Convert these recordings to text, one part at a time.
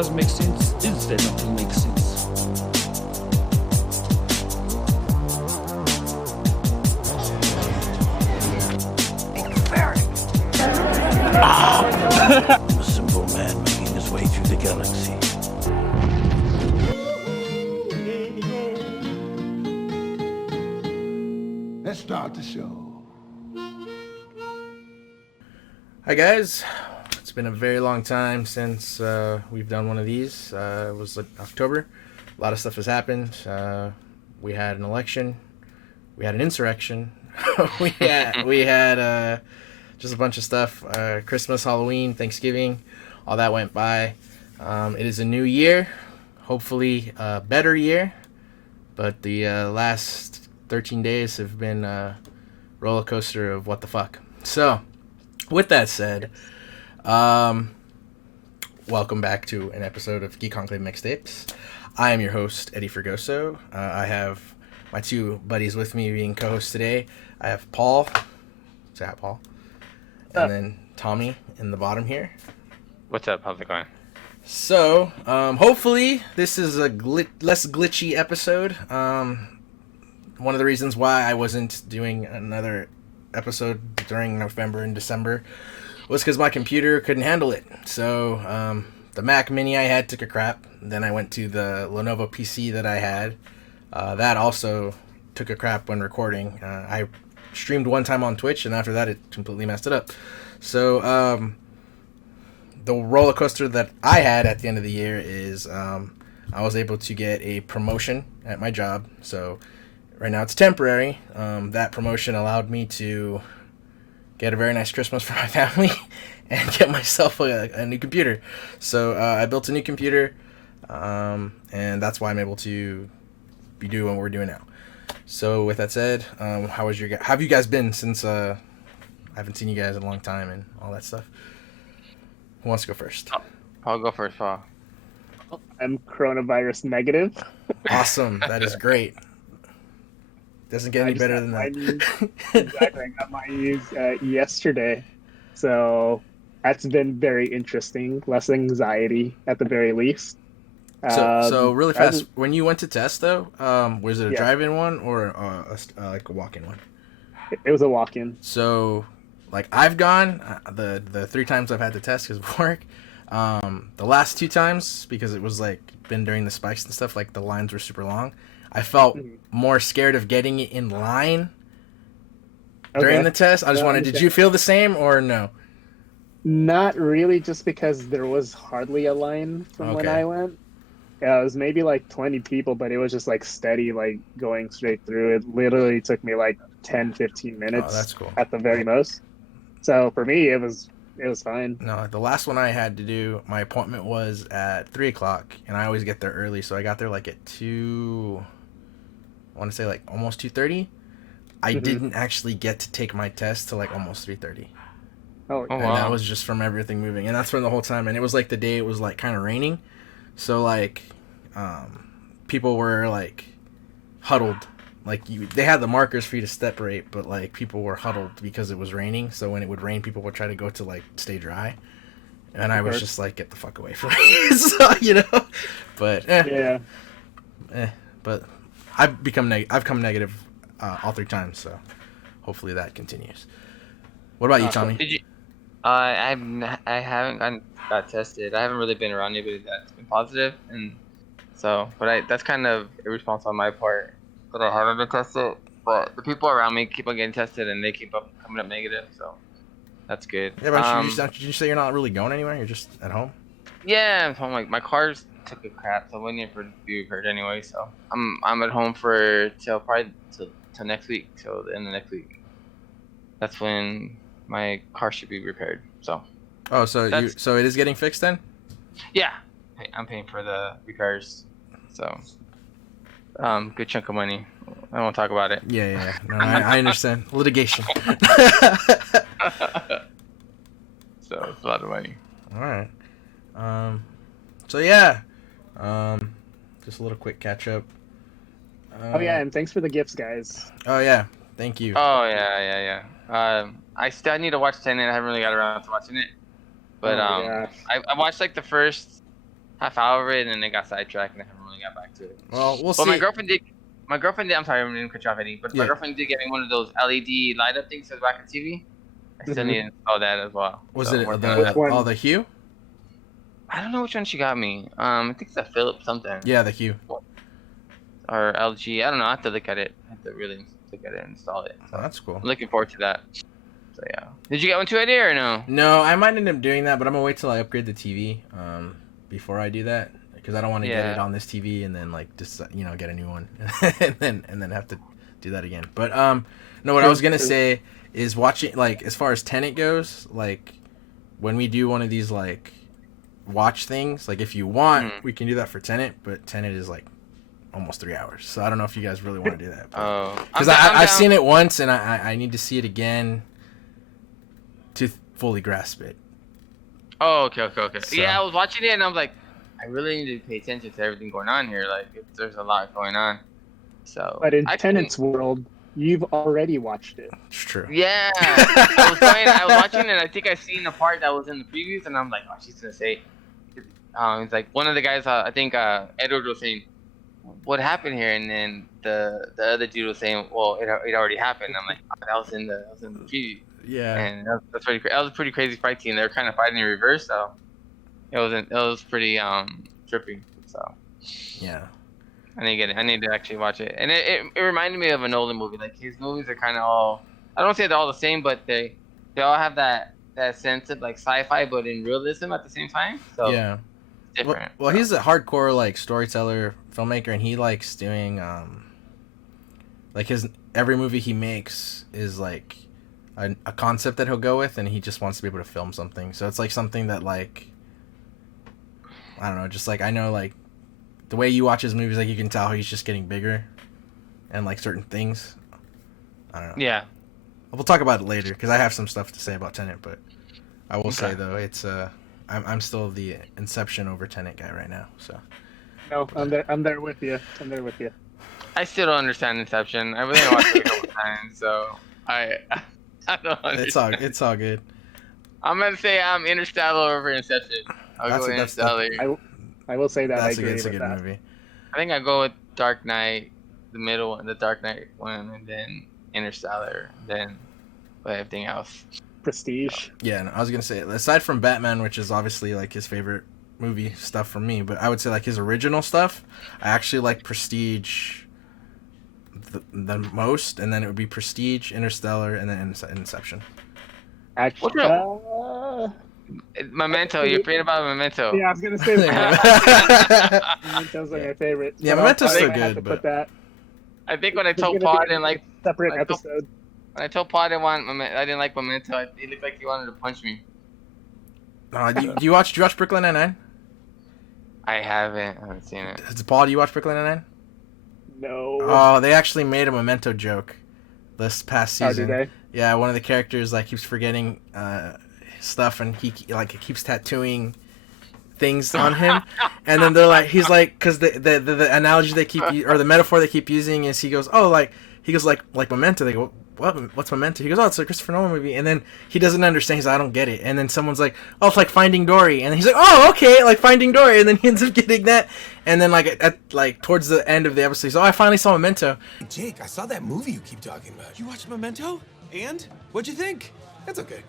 doesn't make sense is that nothing makes sense. A simple man making his way through the galaxy. Let's start the show. Hi guys, it's been a very long time since we've done one of these. It was like October. A lot of stuff has happened. We had an election. We had an insurrection. we had just a bunch of stuff. Christmas, Halloween, Thanksgiving, all that went by. It is a new year, hopefully a better year. But the last 13 days have been a roller coaster of what the fuck. So, with that said, welcome back to an episode of Geek Conclave Mixtapes. I am your host, Eddie Fregoso. I have my two buddies with me being co-hosts today. I have Paul. Say hi, Paul. And then Tommy in the bottom here. What's up? How's it going? So, hopefully this is a less glitchy episode. One of the reasons why I wasn't doing another episode during November and December was because my computer couldn't handle it. So, the Mac Mini I had took a crap. Then I went to the Lenovo PC that I had. That also took a crap when recording. I streamed one time on Twitch, and after that it completely messed it up. So, the roller coaster that I had at the end of the year is I was able to get a promotion at my job. So right now it's temporary. That promotion allowed me to get a very nice Christmas for my family and get myself a new computer. So I built a new computer, and that's why I'm able to be doing what we're doing now. So with that said, how have you guys been since I haven't seen you guys in a long time and all that stuff? Who wants to go first? I'll go first, Paul. I'm coronavirus negative. Awesome. That is great. Doesn't get any better than that. Exactly. I got my news yesterday. So that's been very interesting. Less anxiety at the very least. So really fast, when you went to test though, was it a drive-in one or like a walk-in one? It was a walk-in. So, like I've gone the 3 times I've had to test because of work. The last 2 times because it was like been during the spikes and stuff, like the lines were super long. I felt more scared of getting it in line during the test. I just wanted. Did you feel the same or no? Not really, just because there was hardly a line from when I went. Yeah, it was maybe like 20 people, but it was just like steady, like going straight through. It literally took me like 10, 15 minutes. Oh, that's cool. At the very most. So for me, it was fine. No, the last one I had to do, my appointment was at 3 o'clock, and I always get there early, so I got there like at 2, I want to say like almost 2:30. I didn't actually get to take my test till like almost 3:30. Oh, and wow. That was just from everything moving, and that's from the whole time, and it was like the day it was like kind of raining, so like people were like huddled. Like they had the markers for you to separate, but like people were huddled because it was raining. So when it would rain, people would try to go to like stay dry, and I was just like, "Get the fuck away from me!" So but but I've come negative all 3 times, so hopefully that continues. What about you, Tommy? Did you? I haven't got tested. I haven't really been around anybody that's been positive, and so that's kind of irresponsible on my part that I haven't been tested. But the people around me keep on getting tested, and they keep up coming up negative, so that's good. Yeah, but did you say you're not really going anywhere? You're just at home? Yeah, I'm home. Like my car's took a crap, so I'm waiting for it to be repaired anyway. So I'm at home till next week, till the end of next week. That's when my car should be repaired. So. Oh, so it is getting fixed then? Yeah, I'm paying for the repairs. So. Good chunk of money. I won't talk about it. Yeah. No, I understand. Litigation. So it's a lot of money. All right. So yeah. Just a little quick catch up. And thanks for the gifts, guys. Oh yeah, thank you. Oh yeah. I still need to watch Tenet. I haven't really got around to watching it, but I watched like the first half hour of it, and then I got sidetracked, and I haven't really got back to it. Well, we'll But see. my girlfriend did. I'm sorry, I didn't cut you off, Eddie. But my Yeah. girlfriend did get me one of those LED light up things for the back of the TV. I still need to install that as well. Was So it I'm working on that. the Hue? I don't know which one she got me. I think it's a Philips something. Yeah, the Hue. Or LG. I don't know. I have to look at it. I have to really look at it and install it. So Oh, that's cool. I'm looking forward to that. So yeah. Did you get one too, Eddie, or no? No, I might end up doing that, but I'm gonna wait till I upgrade the TV before I do that, because I don't want to get it on this TV and then like just get a new one and then have to do that again. But no, what I was gonna say is watching, like, as far as Tenet goes, like when we do one of these like watch things, like if you want, we can do that for Tenet, but Tenet is like almost 3 hours, so I don't know if you guys really want to do that. Because I've seen it once and I need to see it again to fully grasp it. Oh, okay. So. Yeah, I was watching it and I was like, I really need to pay attention to everything going on here. Like, there's a lot going on. So. But in Tenet's world, you've already watched it. It's true. Yeah. I was watching it and I think I seen the part that was in the previews and I'm like, oh, she's gonna say. It's like one of the guys, I think Edward was saying, what happened here? And then the other dude was saying, well, it already happened. I'm like, oh, that was in the preview. Yeah. And that was a pretty crazy fight scene. They were kind of fighting in reverse, so it was pretty trippy. So yeah, I need to actually watch it. And it reminded me of a Nolan movie. Like, his movies are kind of all, I don't say they're all the same, but they all have that sense of like sci-fi, but in realism at the same time. So yeah. Different. Well, he's a hardcore like storyteller, filmmaker, and he likes doing like every movie he makes is like a concept that he'll go with, and he just wants to be able to film something. So it's like something that, like, I don't know, just like, I know, like, the way you watch his movies, like, you can tell he's just getting bigger and like certain things. I don't know. Yeah. We'll talk about it later because I have some stuff to say about Tenet, but I will say though, it's I'm still the Inception over Tenet guy right now. So. No, I'm there with you. I still don't understand Inception. I really watched it a couple times, so I don't understand. It's all good. I'm gonna say I'm Interstellar over Inception. I'll go Interstellar. I will say that. That's I agree a with good that. movie. I think I go with Dark Knight, the middle one, the Dark Knight one, and then Interstellar, then everything else. Prestige. Yeah, no, I was gonna say, aside from Batman, which is obviously like his favorite movie stuff for me, but I would say like his original stuff, I actually like Prestige the most, and then it would be Prestige, Interstellar, and then Inception. Actually, Memento. You're forgetting about Memento. yeah, I was gonna say Memento's my favorite. Yeah, Memento's so I have good, to but put that. I think when I told Paul I didn't like separate episode. When I told Paul I didn't like Memento, he looked like he wanted to punch me. Do you watch Brooklyn Nine-Nine? I haven't seen it. Paul, do you watch Brooklyn Nine-Nine? No. Oh, they actually made a Memento joke this past season. Oh, did they? Yeah, one of the characters like keeps forgetting stuff, and he keeps tattooing things on him, and then they're like, he's like, because the analogy they keep or the metaphor they keep using is he goes like Memento. They go, what's Memento? He goes, oh, it's a Christopher Nolan movie, and then he doesn't understand. He's like, I don't get it, and then someone's like, oh, it's like Finding Dory, and then he's like, oh, okay, like Finding Dory, and then he ends up getting that, and then like towards the end of the episode, he's, oh, I finally saw Memento. Jake, I saw that movie you keep talking about. You watched Memento? And? What'd you think? That's okay.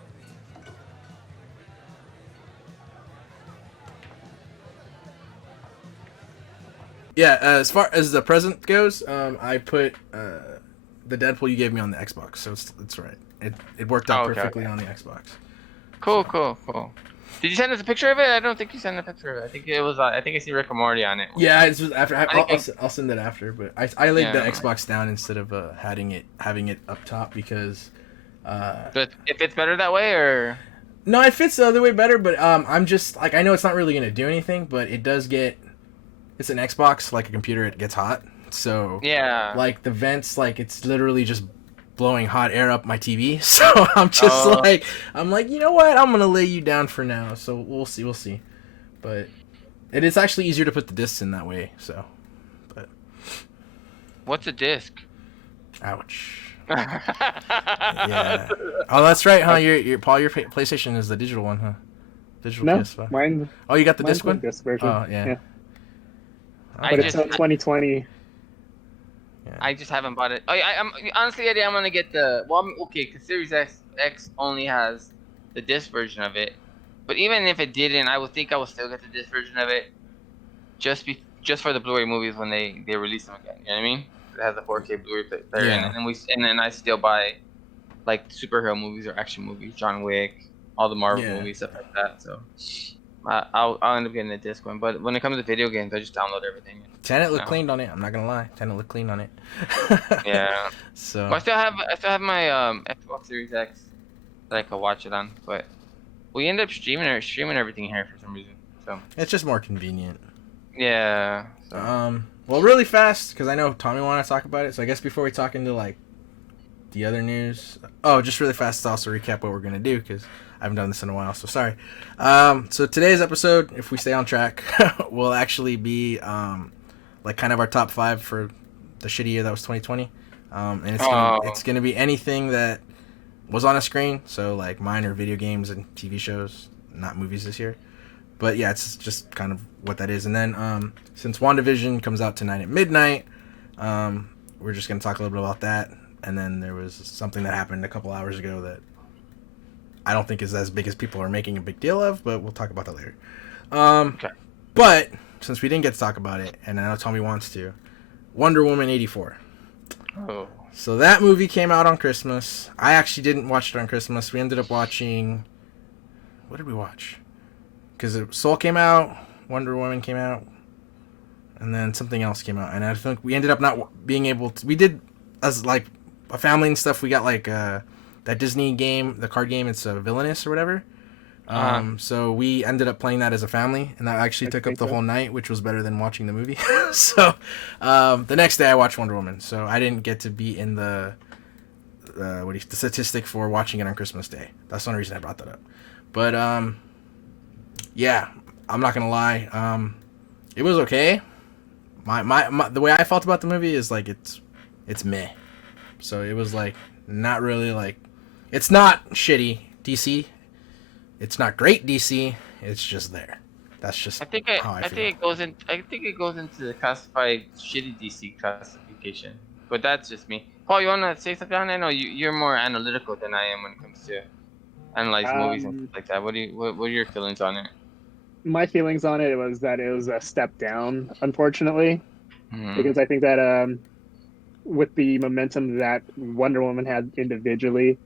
Yeah, as far as the present goes, I put the Deadpool you gave me on the Xbox, so it's right. It worked out perfectly on the Xbox. Cool. Did you send us a picture of it? I don't think you sent a picture of it. I think it was. I think I see Rick and Morty on it. Yeah, it's after. I'll send it after, but I laid the Xbox down instead of having it up top because. But it fits better that way, or. No, it fits the other way better, but I'm just like, I know it's not really gonna do anything, but it does get. It's an Xbox, like a computer, it gets hot. So yeah, like the vents, like it's literally just blowing hot air up my TV. So I'm just I'm like, you know what? I'm gonna lay you down for now. So we'll see. But it is actually easier to put the discs in that way. So, but what's a disc? Ouch. Yeah. Oh, that's right, huh? Your Paul, your PlayStation is the digital one, huh? Digital No, PS5. mine. Oh, you got the Mine's disc one? the disc version. Oh, yeah. But it's till 2020. I just haven't bought it. I'm honestly, Eddie, I'm gonna get the. Well, okay, because Series X only has the disc version of it. But even if it didn't, I would think I would still get the disc version of it, just for the Blu-ray movies when they release them again. You know what I mean? It has the 4K Blu-ray player, and then I still buy like superhero movies or action movies, John Wick, all the Marvel movies, stuff like that. So I'll end up getting the disc one. But when it comes to video games, I just download everything. Tenet looked clean on it. I'm not gonna lie. Tenet looked clean on it. Yeah. So. Well, I still have my Xbox Series X that I could watch it on, but we end up streaming everything here for some reason. So It's just more convenient. yeah. Well, really fast, because I know Tommy wanted to talk about it. So I guess before we talk into like the other news, just really fast to also recap what we're gonna do, because I haven't done this in a while. So sorry. So today's episode, if we stay on track, will actually be like kind of our top 5 for the shitty year that was 2020. And it's gonna be anything that was on a screen. So like mine are video games and TV shows, not movies this year. But yeah, it's just kind of what that is. And then since Wandavision comes out tonight at midnight, we're just going to talk a little bit about that. And then there was something that happened a couple hours ago that I don't think is as big as people are making a big deal of, but we'll talk about that later. Okay. But since we didn't get to talk about it, and I know Tommy wants to, Wonder Woman 84. Oh. So that movie came out on Christmas. I actually didn't watch it on Christmas. We ended up watching... What did we watch? Because Soul came out, Wonder Woman came out, and then something else came out. And I think we ended up not being able to... We did, as like a family and stuff, we got like that Disney game, the card game, it's Villainous or whatever. So we ended up playing that as a family, and that actually took up the whole night, which was better than watching the movie. So the next day I watched Wonder Woman, so I didn't get to be in the statistic for watching it on Christmas Day. That's the only reason I brought that up. But yeah, I'm not gonna lie. It was okay. My the way I felt about the movie is like it's meh. So it was like not really like, it's not shitty DC. It's not great DC. It's just there. That's just how I feel. I think it goes into the classified shitty DC classification. But that's just me. Paul, you wanna say something on it? I know you're more analytical than I am when it comes to analyze movies and stuff like that. What are your feelings on it? My feelings on it was that it was a step down, unfortunately, because I think that with the momentum that Wonder Woman had individually,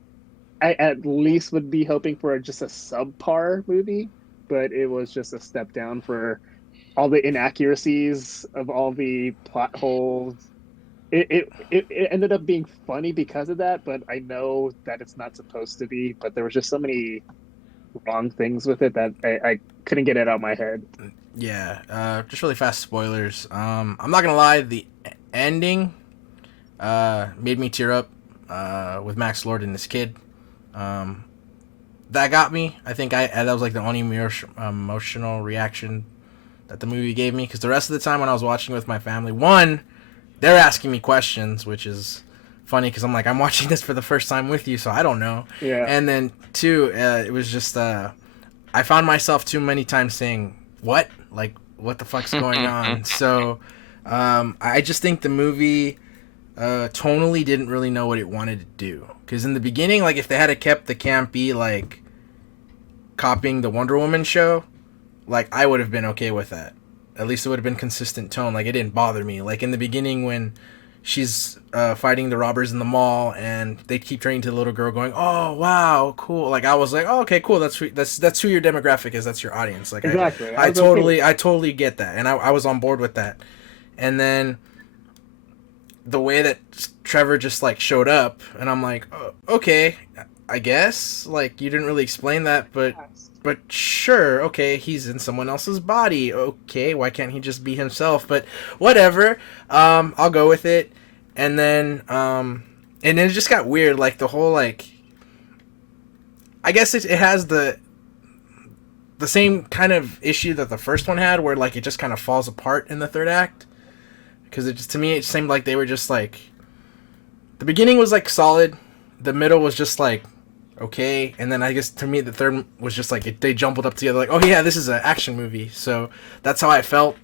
I at least would be hoping for just a subpar movie, but it was just a step down for all the inaccuracies of all the plot holes. It ended up being funny because of that, but I know that it's not supposed to be. But there was just so many wrong things with it that I couldn't get it out of my head. Yeah, just really fast spoilers. I'm not gonna lie, the ending made me tear up with Max Lord and his kid. That got me. I think that was like the only emotional reaction that the movie gave me, because the rest of the time when I was watching with my family, one, they're asking me questions, which is funny because I'm like, I'm watching this for the first time with you, so I don't know. Yeah. And then two, it was just I found myself too many times saying, what? Like, what the fuck's going on? So I just think the movie tonally didn't really know what it wanted to do. Because in the beginning, like, if they had kept the campy, like, copying the Wonder Woman show, like, I would have been okay with that. At least it would have been consistent tone. Like, it didn't bother me. Like, in the beginning when she's fighting the robbers in the mall and they keep turning to the little girl going, oh, wow, cool. Like, I was like, oh, okay, cool. That's who your demographic is. That's your audience. Like, exactly. I totally get that. And I was on board with that. And then the way that Trevor just, like, showed up, and I'm like, oh, okay, I guess. Like, you didn't really explain that, but sure, okay, he's in someone else's body. Okay, why can't he just be himself? But whatever, I'll go with it. And then it just got weird, like, the whole, like, I guess it has the same kind of issue that the first one had, where, like, it just kind of falls apart in the third act. Because to me, it seemed like they were just, like, the beginning was, like, solid. The middle was just, like, okay, and then I guess to me the third was just like they jumbled up together like, oh yeah, this is an action movie. So that's how I felt,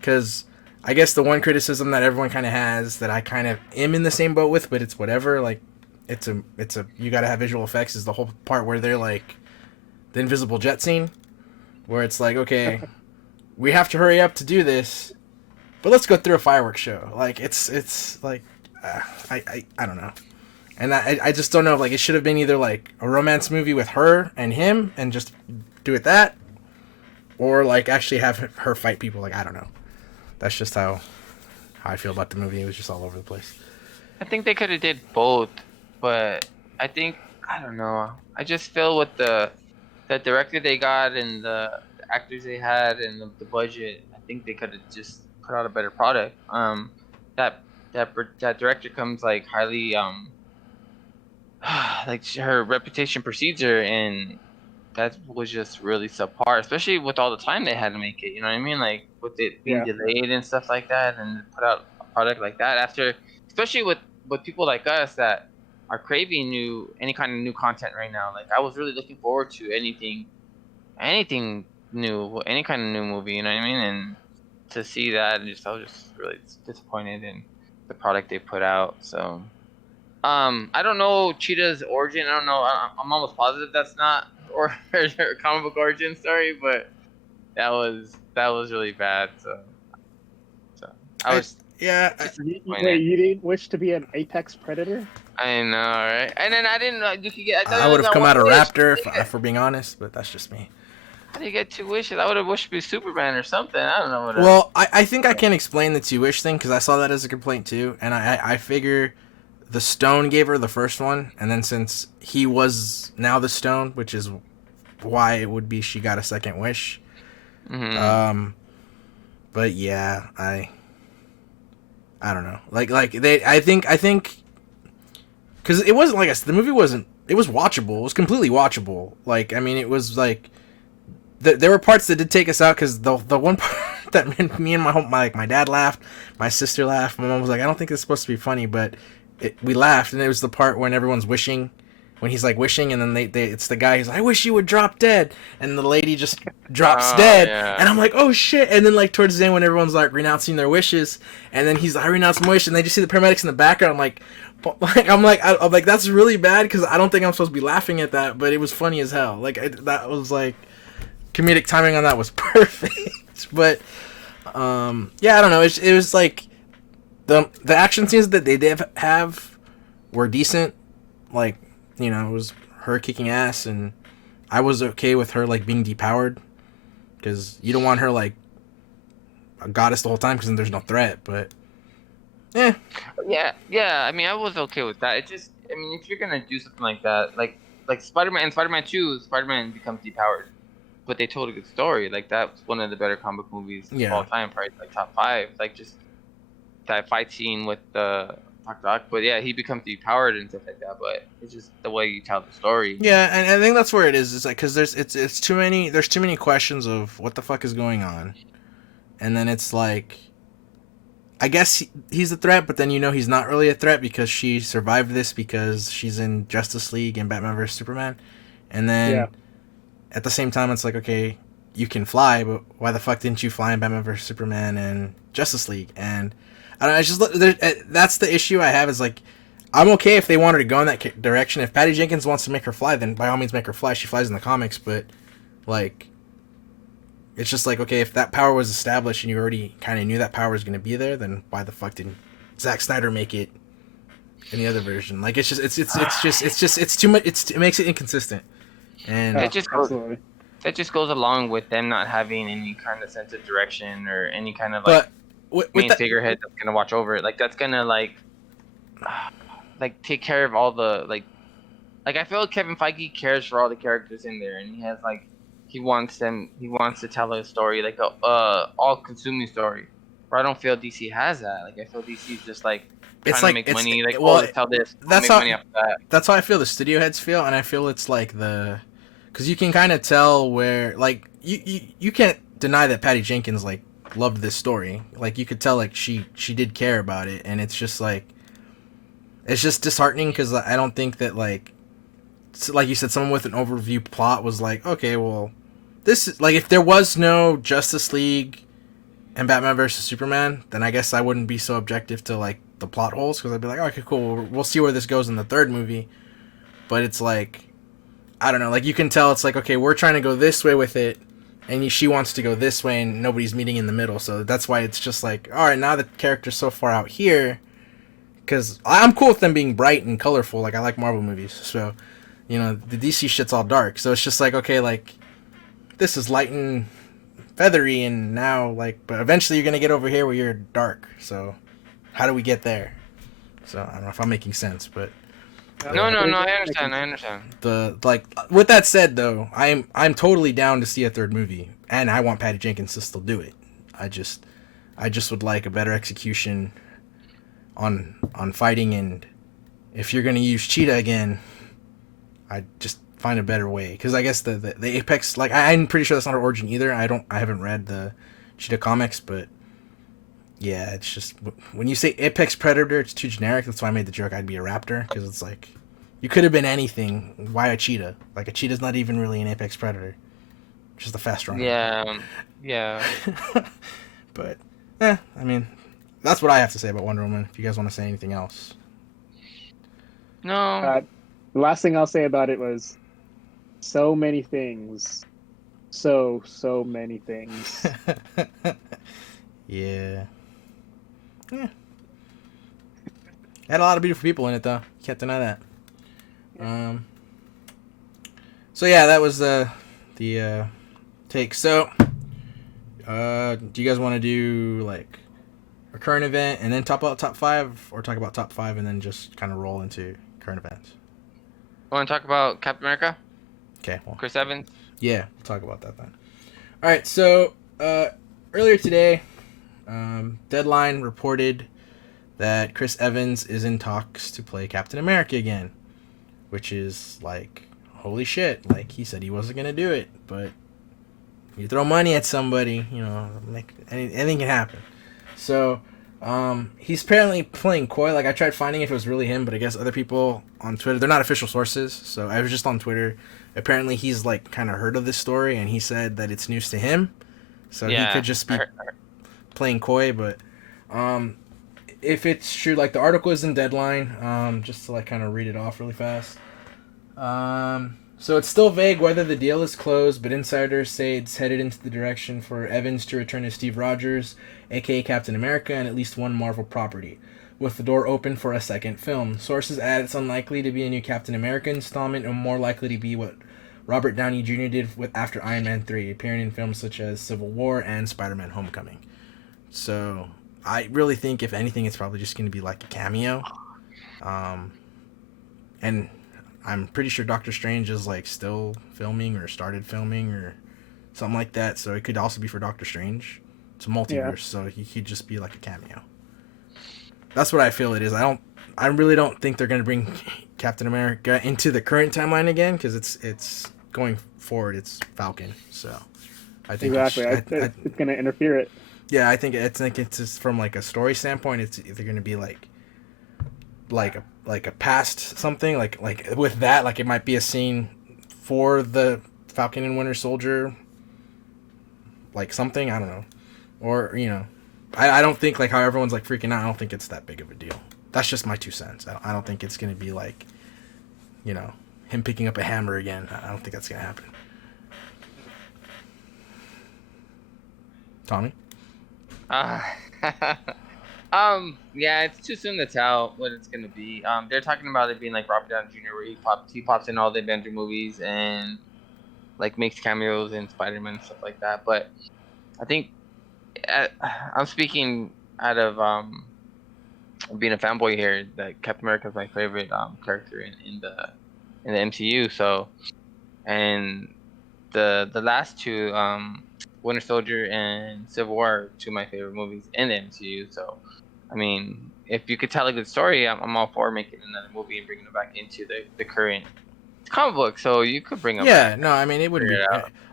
because I guess the one criticism that everyone kind of has that I kind of am in the same boat with, but it's whatever, like it's a you gotta have visual effects, is the whole part where they're like the invisible jet scene, where it's like, okay, we have to hurry up to do this, but let's go through a fireworks show. Like it's like I don't know. And I just don't know if, like, it should have been either, like, a romance movie with her and him and just do it that, or, like, actually have her fight people. Like, I don't know. That's just how I feel about the movie. It was just all over the place. I think they could have did both, but I think, I don't know. I just feel with the director they got and the actors they had and the budget, I think they could have just put out a better product. That director comes, like, highly, like, her reputation precedes her, and that was just really subpar, especially with all the time they had to make it. You know what I mean? Like, with it being delayed and stuff like that, and put out a product like that after, especially with people like us that are craving any kind of new content right now. Like, I was really looking forward to anything new, any kind of new movie. You know what I mean? And to see that, I was just really disappointed in the product they put out. So. I don't know Cheetah's origin. I don't know. I'm almost positive that's not or her comic book origin story, but that was really bad. So I was Wait, you didn't wish to be an apex predator? I know, right? And then I didn't know you could get. I would have come out a raptor, for being honest, but that's just me. How do you get 2 wishes? I would have wished to be Superman or something. I don't know what. Well, I think I can explain the 2 wish thing because I saw that as a complaint too, and I figure. The stone gave her the first one, and then since he was now the stone, which is why it would be she got a second wish. Mm-hmm. But yeah, I don't know. Like I think because it wasn't like the movie wasn't. It was watchable. It was completely watchable. Like, I mean, it was like there were parts that did take us out because the one part that me and my dad laughed, my sister laughed, my mom was like, I don't think it's supposed to be funny, but. We laughed, and it was the part when everyone's wishing, when he's like wishing, and then it's the guy who's like, I wish you would drop dead, and the lady just drops dead, and I'm like, oh shit, and then like towards the end when everyone's like renouncing their wishes, and then he's like, I renounce my wish, and they just see the paramedics in the background. I'm like that's really bad because I don't think I'm supposed to be laughing at that, but it was funny as hell. Like that was like comedic timing on that was perfect, but yeah, I don't know, it was like. The action scenes that they did have were decent. Like, you know, it was her kicking ass, and I was okay with her, like, being depowered. Because you don't want her, like, a goddess the whole time, because then there's no threat, but... Yeah, I mean, I was okay with that. It just... I mean, if you're gonna do something like that, like Spider-Man 2, Spider-Man becomes depowered. But they told a good story. Like, that's one of the better comic book movies of all time, probably, like, top 5. Like, just... that fight scene with the Doc, but yeah, he becomes depowered and stuff like that. But it's just the way you tell the story. Yeah, and I think that's where it is. It's like because there's too many questions of what the fuck is going on, and then it's like, I guess he's a threat, but then you know he's not really a threat because she survived this because she's in Justice League and Batman vs Superman, and then at the same time it's like, okay, you can fly, but why the fuck didn't you fly in Batman vs Superman and Justice League? And I don't know, it's just that's the issue I have is like, I'm okay if they wanted to go in that direction. If Patty Jenkins wants to make her fly, then by all means make her fly. She flies in the comics, but like, it's just like, okay, if that power was established and you already kind of knew that power was going to be there, then why the fuck didn't Zack Snyder make it in the other version? Like, it's too much. It makes it inconsistent, and that just goes along with them not having any kind of sense of direction or any kind of like. Main figurehead that's gonna watch over it, like that's gonna like take care of all the like I feel like Kevin Feige cares for all the characters in there, and he has like he wants to tell a story, like a all consuming story. But I don't feel DC has that. Like I feel DC's just like trying to make money. Like, let's tell this. That's how. Money after that. That's how I feel the studio heads feel, and I feel it's like because you can kind of tell where like you can't deny that Patty Jenkins like loved this story. Like you could tell like she did care about it, and it's just like it's just disheartening because I don't think that like like you said, someone with an overview plot was like, okay, well, this is like if there was no Justice League and Batman versus Superman, then I guess I wouldn't be so objective to like the plot holes, because I'd be like, okay, cool, we'll see where this goes in the third movie. But it's like, I don't know, like you can tell it's like, okay, we're trying to go this way with it, and she wants to go this way, and nobody's meeting in the middle. So that's why it's just like, all right, now the character's so far out here, because I'm cool with them being bright and colorful. Like I like Marvel movies, so you know the DC shit's all dark. So it's just like, okay, like this is light and feathery, and now like, but eventually you're gonna get over here where you're dark. So how do we get there? So I don't know if I'm making sense, but No, I understand. the like with that said though, I'm totally down to see a third movie, and I want Patty Jenkins to still do it. I just would like a better execution on fighting, and if you're gonna use Cheetah again, I just find a better way, because I guess the Apex, like I'm pretty sure that's not her origin either. I haven't read the Cheetah comics, but yeah, it's just when you say Apex Predator, it's too generic. That's why I made the joke I'd be a raptor, because it's like you could have been anything. Why a cheetah? Like a cheetah's not even really an Apex Predator, just a fast runner. Yeah. But I mean, that's what I have to say about Wonder Woman. If you guys want to say anything else. No. The last thing I'll say about it was so many things. So many things. Yeah. Had a lot of beautiful people in it, though. Can't deny that. So yeah, that was the take. So, do you guys want to do like a current event and then talk about top 5, or talk about top 5 and then just kind of roll into current events? Want to talk about Captain America? Okay. Well, Chris Evans? yeah, we'll talk about that then. All right. So earlier today, Deadline reported that Chris Evans is in talks to play Captain America again, which is like, holy shit. Like, he said he wasn't going to do it, but you throw money at somebody, you know, like anything can happen. So, he's apparently playing coy. Like, I tried finding if it was really him, but I guess other people on Twitter, they're not official sources, so I was just on Twitter. Apparently, he's, like, kind of heard of this story, and he said that it's news to him, so he could just be playing coy. But if it's true, like, the article is in Deadline, just to, like, kind of read it off really fast. So it's still vague whether the deal is closed, but insiders say it's headed into the direction for Evans to return as Steve Rogers, aka Captain America, and at least one Marvel property, with the door open for a second film. Sources add it's unlikely to be a new Captain America installment, and more likely to be what Robert Downey Jr. did after Iron Man 3, appearing in films such as Civil War and Spider-Man Homecoming. So I really think, if anything, it's probably just going to be like a cameo. And I'm pretty sure Doctor Strange is like still filming or started filming or something like that. So it could also be for Doctor Strange. It's a multiverse, so he could just be like a cameo. That's what I feel it is. I really don't think they're gonna bring Captain America into the current timeline again, because it's going forward. It's Falcon, so I think exactly. It's gonna interfere it. Yeah, I think it's just from like a story standpoint. It's either gonna be like a past something like with that, like it might be a scene for the Falcon and Winter Soldier, like something, I don't know, or you know, I don't think like how everyone's like freaking out. I don't think it's that big of a deal. That's just my 2 cents. I don't think it's gonna be like, you know, him picking up a hammer again. I don't think that's gonna happen. Tommy? Yeah, it's too soon to tell what it's gonna be. They're talking about it being like Robert Downey Jr., where he pops in all the Avenger movies and like makes cameos in Spider-Man and stuff like that. But I think I'm speaking out of being a fanboy here, that Captain America is my favorite character in the MCU. So, and the last two, Winter Soldier and Civil War, are 2 of my favorite movies in the MCU. So, I mean, if you could tell a good story, I'm all for making another movie and bringing it back into the current comic book. So you could bring up. Yeah, no, I mean it wouldn't be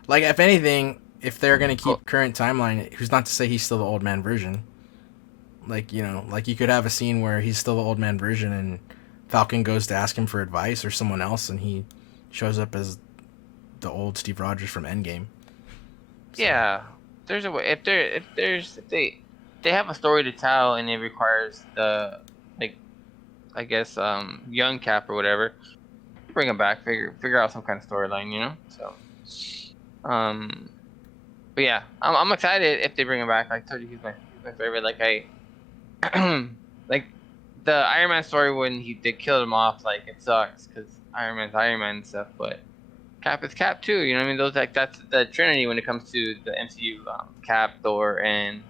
like, if anything, if they're gonna keep current timeline, who's not to say he's still the old man version? Like, you know, like you could have a scene where he's still the old man version and Falcon goes to ask him for advice, or someone else, and he shows up as the old Steve Rogers from Endgame. So. Yeah, there's a way. If they have a story to tell and it requires the like, I guess young Cap or whatever, bring him back. Figure out some kind of storyline, you know. So, but yeah, I'm excited if they bring him back. Like I told you, he's my favorite. Like like the Iron Man story when they killed him off. Like it sucks because Iron Man's Iron Man and stuff, but Cap is Cap too. You know what I mean? Those that's the Trinity when it comes to the MCU. Cap, Thor, and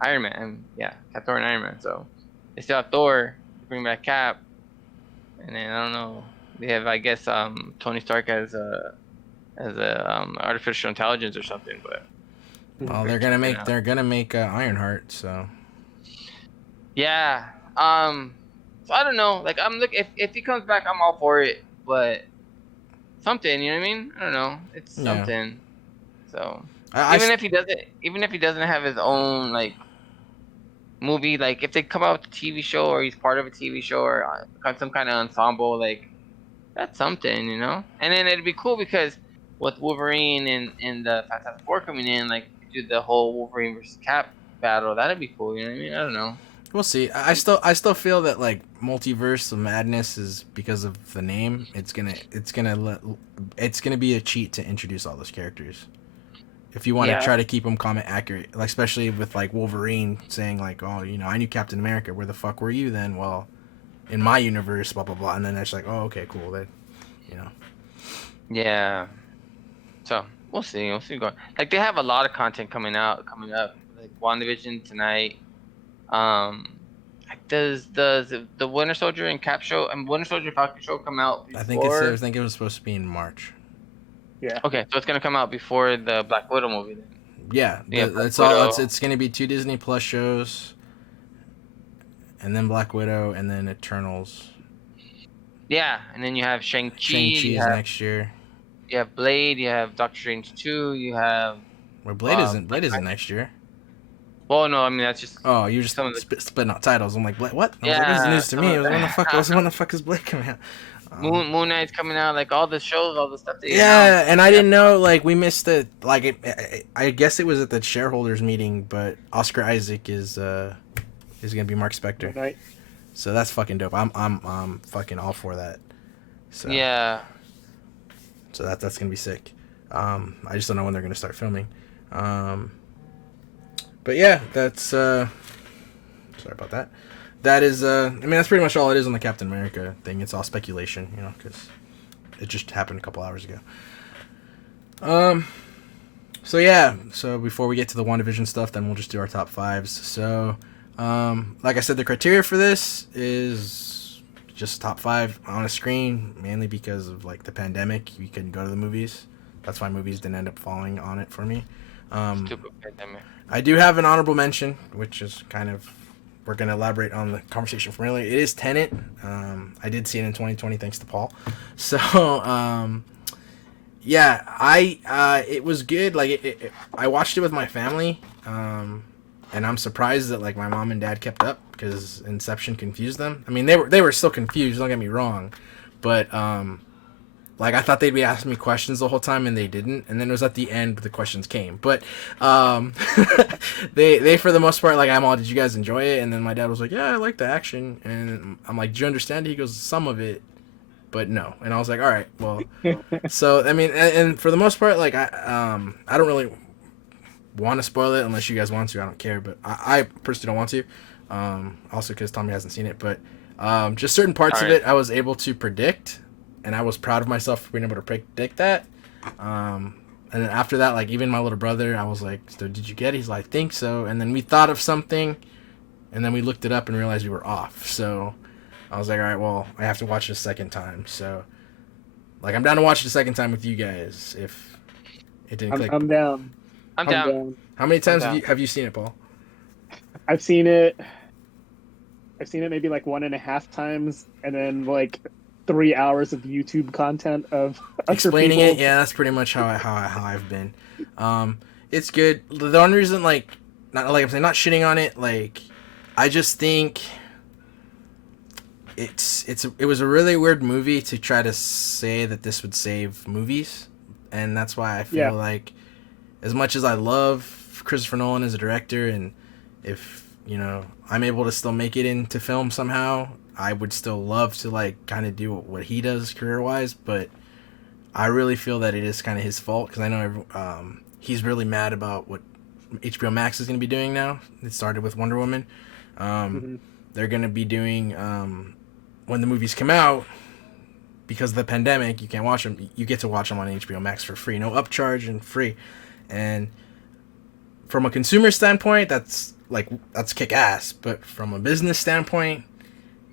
Iron Man. Yeah, Cap, Thor, and Iron Man. So they still have Thor. Bring back Cap, and then I don't know. They have, I guess, Tony Stark as a artificial intelligence or something. But well, they're gonna make Ironheart. So yeah. So I don't know. Like if he comes back, I'm all for it. But something, you know what I mean? I don't know. It's something. So even if he doesn't have his own like movie, like if they come out with a TV show or he's part of a TV show or some kind of ensemble, like that's something, you know. And then it'd be cool because with Wolverine and the Fantastic Four coming in, like do the whole Wolverine versus Cap battle. That'd be cool. You know what I mean? I don't know. We'll see. I still feel that like Multiverse of Madness is because of the name. It's gonna be a cheat to introduce all those characters. If you want to try to keep them comic accurate, like especially with like Wolverine saying like, oh, you know, I knew Captain America. Where the fuck were you then? Well, in my universe, blah blah blah. And then it's like, oh, okay, cool. That, you know. Yeah. So we'll see. Going. Like they have a lot of content coming up. Like Wandavision tonight. Does the Winter Soldier and Cap show and Winter Soldier Falcon show come out before? I think it was supposed to be in March. Yeah. Okay, so it's gonna come out before the Black Widow movie then. Yeah, that's all. It's gonna be 2 Disney Plus shows, and then Black Widow, and then Eternals. Yeah, and then you have Shang-Chi. Shang-Chi is next year. You have Blade. You have Doctor Strange 2. You have. Well, Blade isn't next year. Well, no, I mean that's just. Oh, you're just splitting out titles. I'm like, what? Yeah, that was news to me. I was when the fuck is Blade coming out? Moon Knight's coming out, like all the shows, all the stuff. And I didn't know, like we missed it. Like I guess it was at the shareholders meeting, but Oscar Isaac is gonna be Mark Spector. Right. So that's fucking dope. I'm fucking all for that. So yeah. So that's gonna be sick. I just don't know when they're gonna start filming. But yeah, that's sorry about that. That is I mean that's pretty much all it is on the Captain America thing. It's all speculation, you know, because it just happened a couple hours ago. So yeah, so before we get to the WandaVision stuff, then we'll just do our top 5s. So like I said, the criteria for this is just top 5 on a screen, mainly because of like the pandemic. You couldn't go to the movies. That's why movies didn't end up falling on it for me. Stupid pandemic. I do have an honorable mention, which is kind of, we're going to elaborate on the conversation from earlier. It is Tenet. I did see it in 2020 thanks to Paul. So, yeah, it was good. Like, I watched it with my family, and I'm surprised that, like, my mom and dad kept up because Inception confused them. I mean, they were still confused, don't get me wrong, but, like, I thought they'd be asking me questions the whole time, and they didn't. And then it was at the end the questions came. But they for the most part, like, I'm all, did you guys enjoy it? And then my dad was like, yeah, I like the action. And I'm like, do you understand it? He goes, some of it, but no. And I was like, all right, well. So, I mean, and for the most part, like, I don't really want to spoil it unless you guys want to. I don't care. But I personally don't want to. Also because Tommy hasn't seen it. But just certain parts of it I was able to predict. And I was proud of myself for being able to predict that. And then after that, like, even my little brother, I was like, so did you get it? He's like, I think so. And then we thought of something, and then we looked it up and realized we were off. So I was like, all right, well, I have to watch it a second time. So, like, I'm down to watch it a second time with you guys if it didn't click. I'm down. I'm down. How many times have you seen it, Paul? I've seen it maybe like 1.5 times, and then like 3 hours of YouTube content of explaining it. Yeah, that's pretty much how I've been. It's good. The only reason, like, not like I'm saying, not shitting on it. Like, I just think it was a really weird movie to try to say that this would save movies, and that's why I feel like, as much as I love Christopher Nolan as a director, and if I'm able to still make it into film somehow, I would still love to like kind of do what he does career wise, but I really feel that it is kind of his fault, because I know he's really mad about what HBO Max is going to be doing now. It started with Wonder Woman. They're going to be doing, when the movies come out, because of the pandemic, you can't watch them. You get to watch them on HBO Max for free. No upcharge, and free. And from a consumer standpoint, that's kick-ass. But from a business standpoint,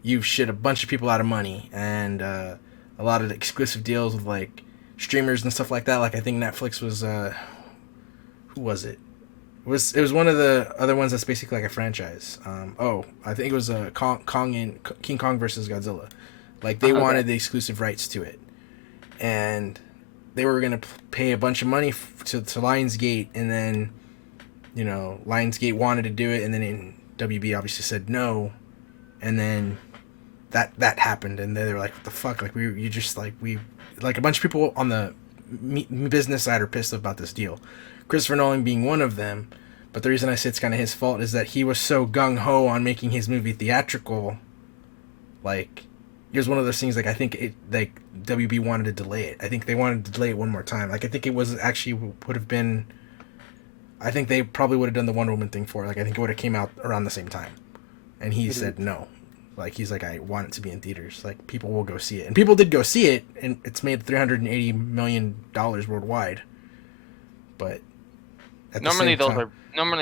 you've shit a bunch of people out of money. And a lot of the exclusive deals with, like, streamers and stuff like that. Like, I think Netflix was... who was it? It was one of the other ones that's basically like a franchise. I think it was King Kong versus Godzilla. Like, they wanted the exclusive rights to it, and they were gonna pay a bunch of money to Lionsgate, and then Lionsgate wanted to do it, and then WB obviously said no, and then that happened, and they were like, what the fuck? Like, a bunch of people on the business side are pissed about this deal. Christopher Nolan being one of them, but the reason I say it's kind of his fault is that he was so gung-ho on making his movie theatrical. Like, it was one of those things, like, I think WB wanted to delay it. I think they wanted to delay it one more time. Like, I think it was actually would have been, I think they probably would have done the Wonder Woman thing for it. Like, I think it would have came out around the same time. And he said no. Like, he's like, I want it to be in theaters. Like, people will go see it. And people did go see it, and it's made $380 million worldwide. But normally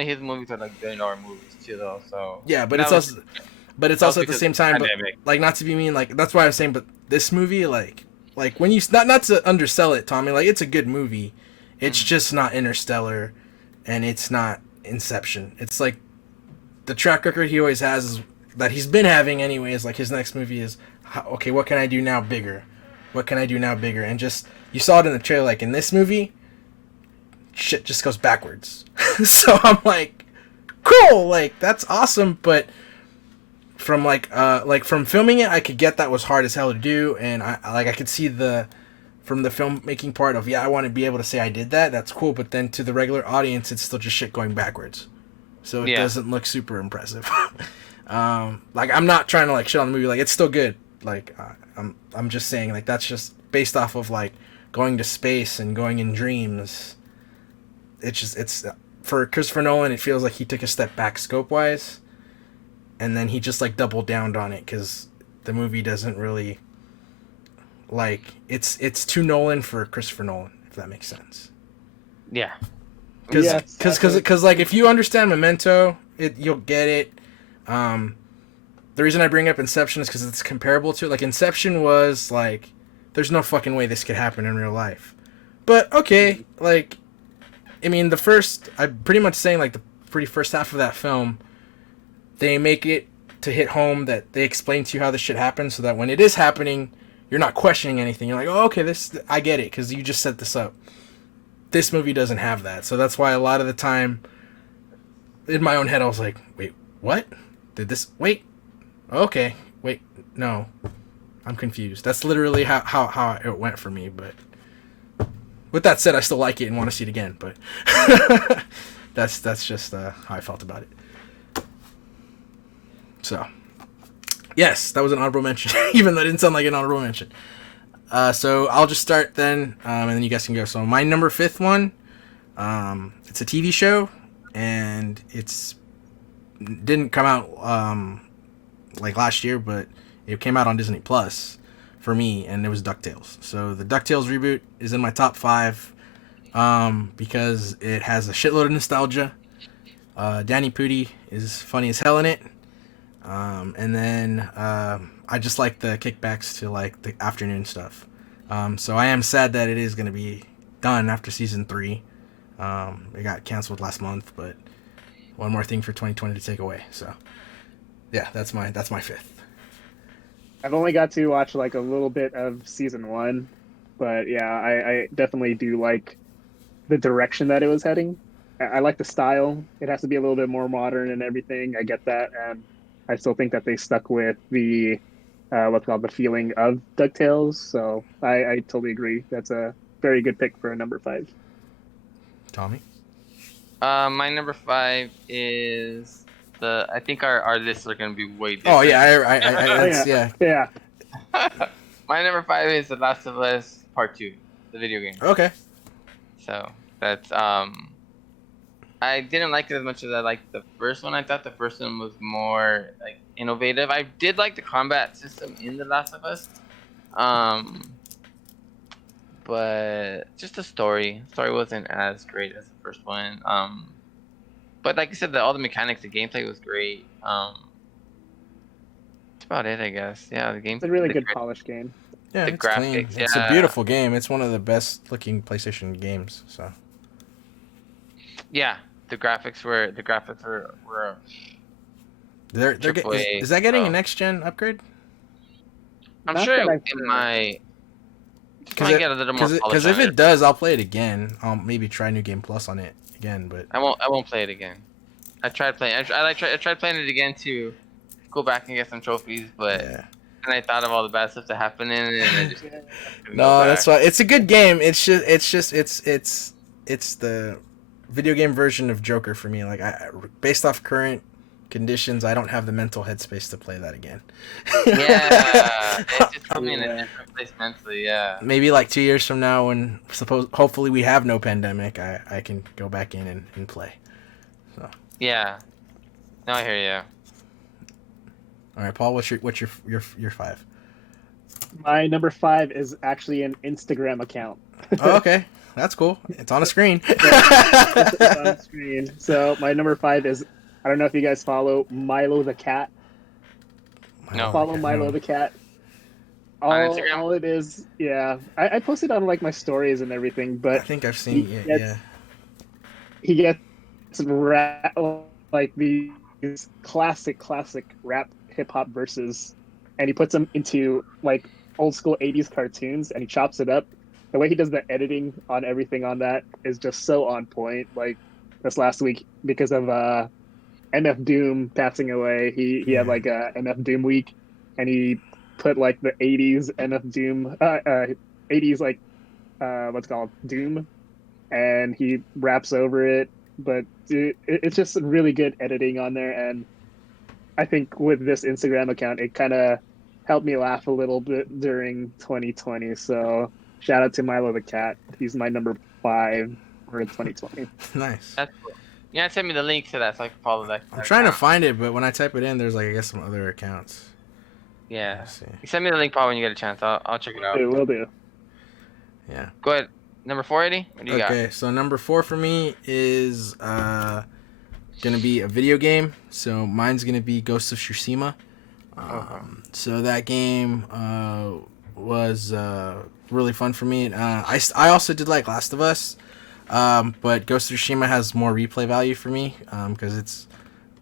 his movies are like billion-dollar movies too, though. So yeah, but it's also at the same time, but, like, not to be mean, like, that's why I was saying, but this movie, like when you not to undersell it, Tommy, like, it's a good movie. It's just not Interstellar, and it's not Inception. It's like the track record he always has is that he's been having anyways. Like, his next movie is, okay, what can I do now bigger? What can I do now bigger? And just, you saw it in the trailer, like, in this movie, shit just goes backwards. So I'm like, cool, like, that's awesome. But from from filming it, I could get that was hard as hell to do, and I could see from the filmmaking part of, I want to be able to say I did that. That's cool. But then to the regular audience, it's still just shit going backwards, so it doesn't look super impressive. Like, I'm not trying to, like, shit on the movie. Like, it's still good. Like, I'm just saying, like, that's just based off of, like, going to space and going in dreams. It's for Christopher Nolan, it feels like he took a step back scope wise, and then he just, like, doubled down on it, because the movie doesn't really, like, it's too Nolan for Christopher Nolan, if that makes sense. Yeah. Because like, if you understand Memento, you'll get it. The reason I bring up Inception is because it's comparable to it. Like, Inception was like, there's no fucking way this could happen in real life, but okay, like, I mean, I'm pretty much saying, like, the pretty first half of that film, they make it to hit home that they explain to you how this shit happens, so that when it is happening, you're not questioning anything. You're like, oh, okay, I get it, because you just set this up. This movie doesn't have that, so that's why a lot of the time, in my own head, I was like, wait, what? Wait, okay, wait, no, I'm confused. That's literally how it went for me, but... With that said, I still like it and want to see it again, but that's just how I felt about it. So, yes, that was an honorable mention, even though it didn't sound like an honorable mention. So I'll just start then, and then you guys can go. So my number 5th one, it's a TV show, and didn't come out like last year, but it came out on Disney Plus for me, and it was Ducktales. So the Ducktales reboot is in my top 5 because it has a shitload of nostalgia. Danny Pudi is funny as hell in it, and then I just like the kickbacks to, like, the afternoon stuff. So I am sad that it is going to be done after season 3. It got canceled last month, but one more thing for 2020 to take away. So yeah, that's my 5th. I've only got to watch, like, a little bit of season 1, but yeah, I definitely do like the direction that it was heading. I like the style. It has to be a little bit more modern and everything. I get that, and I still think that they stuck with the the feeling of Ducktales. So I totally agree. That's a very good pick for a number 5. Tommy? My number 5 is I think our lists are gonna be way different. Oh yeah, that's, yeah. Yeah. My number 5 is The Last of Us Part 2, the video game. Okay. So that's I didn't like it as much as I liked the first one. I thought the first one was more like innovative. I did like the combat system in The Last of Us, but just the story wasn't as great as the first one. But like I said, all the mechanics, the gameplay was great. That's about it, I guess. Yeah, the game. It's a really good polished game. Yeah, The it's clean. graphics, It's a yeah. beautiful game. It's one of the best looking PlayStation games. So Yeah, the graphics were they're Triple A, is that getting so. a next gen upgrade? I'm Not sure that it, I've it heard. might. Might get a little more Because if it does, I'll play it again. I'll maybe try New Game Plus on it again. But I won't play it again. I tried playing. I tried playing it again to go back and get some trophies, but yeah. and I thought of all the bad stuff that happened in it, and I just No, that's why it's a good game. It's the video game version of Joker for me. Like based off current conditions, I don't have the mental headspace to play that again. Yeah, it's just put me in a different place mentally. Yeah. Maybe like 2 years from now, when hopefully we have no pandemic, I can go back in and play. So. Yeah. No, I hear you. All right, Paul, what's your 5? My number 5 is actually an Instagram account. Oh, okay, that's cool. It's on a screen. It's on screen. So my number 5 is, I don't know if you guys follow Milo the Cat. No. Follow Milo the Cat. On Instagram? All it is, yeah. I posted on like my stories and everything, but I think I've seen it. Yeah. He gets like these classic rap hip hop verses, and he puts them into like old school 80s cartoons, and he chops it up. The way he does the editing on everything on that is just so on point. Like this last week, because of MF Doom passing away, he had like a MF Doom week, and he put like the 80s MF Doom 80s like what's it called, Doom, and he raps over it. But it's just really good editing on there, and I think with this Instagram account, it kind of helped me laugh a little bit during 2020. So shout out to Milo the Cat. He's my number 5 for 2020. Nice. That's cool. Yeah, send me the link to that so I can follow that. I'm trying to find it, but when I type it in, there's like I guess some other accounts. Yeah. Let's see. You send me the link, Paul, when you get a chance. I'll check it out. Will do. Yeah. Go ahead. Number 4, Eddie? What do you got? Okay, so number 4 for me is gonna be a video game. So mine's gonna be Ghost of Tsushima. So that game was really fun for me. I also did like Last of Us, but Ghost of Tsushima has more replay value for me because it's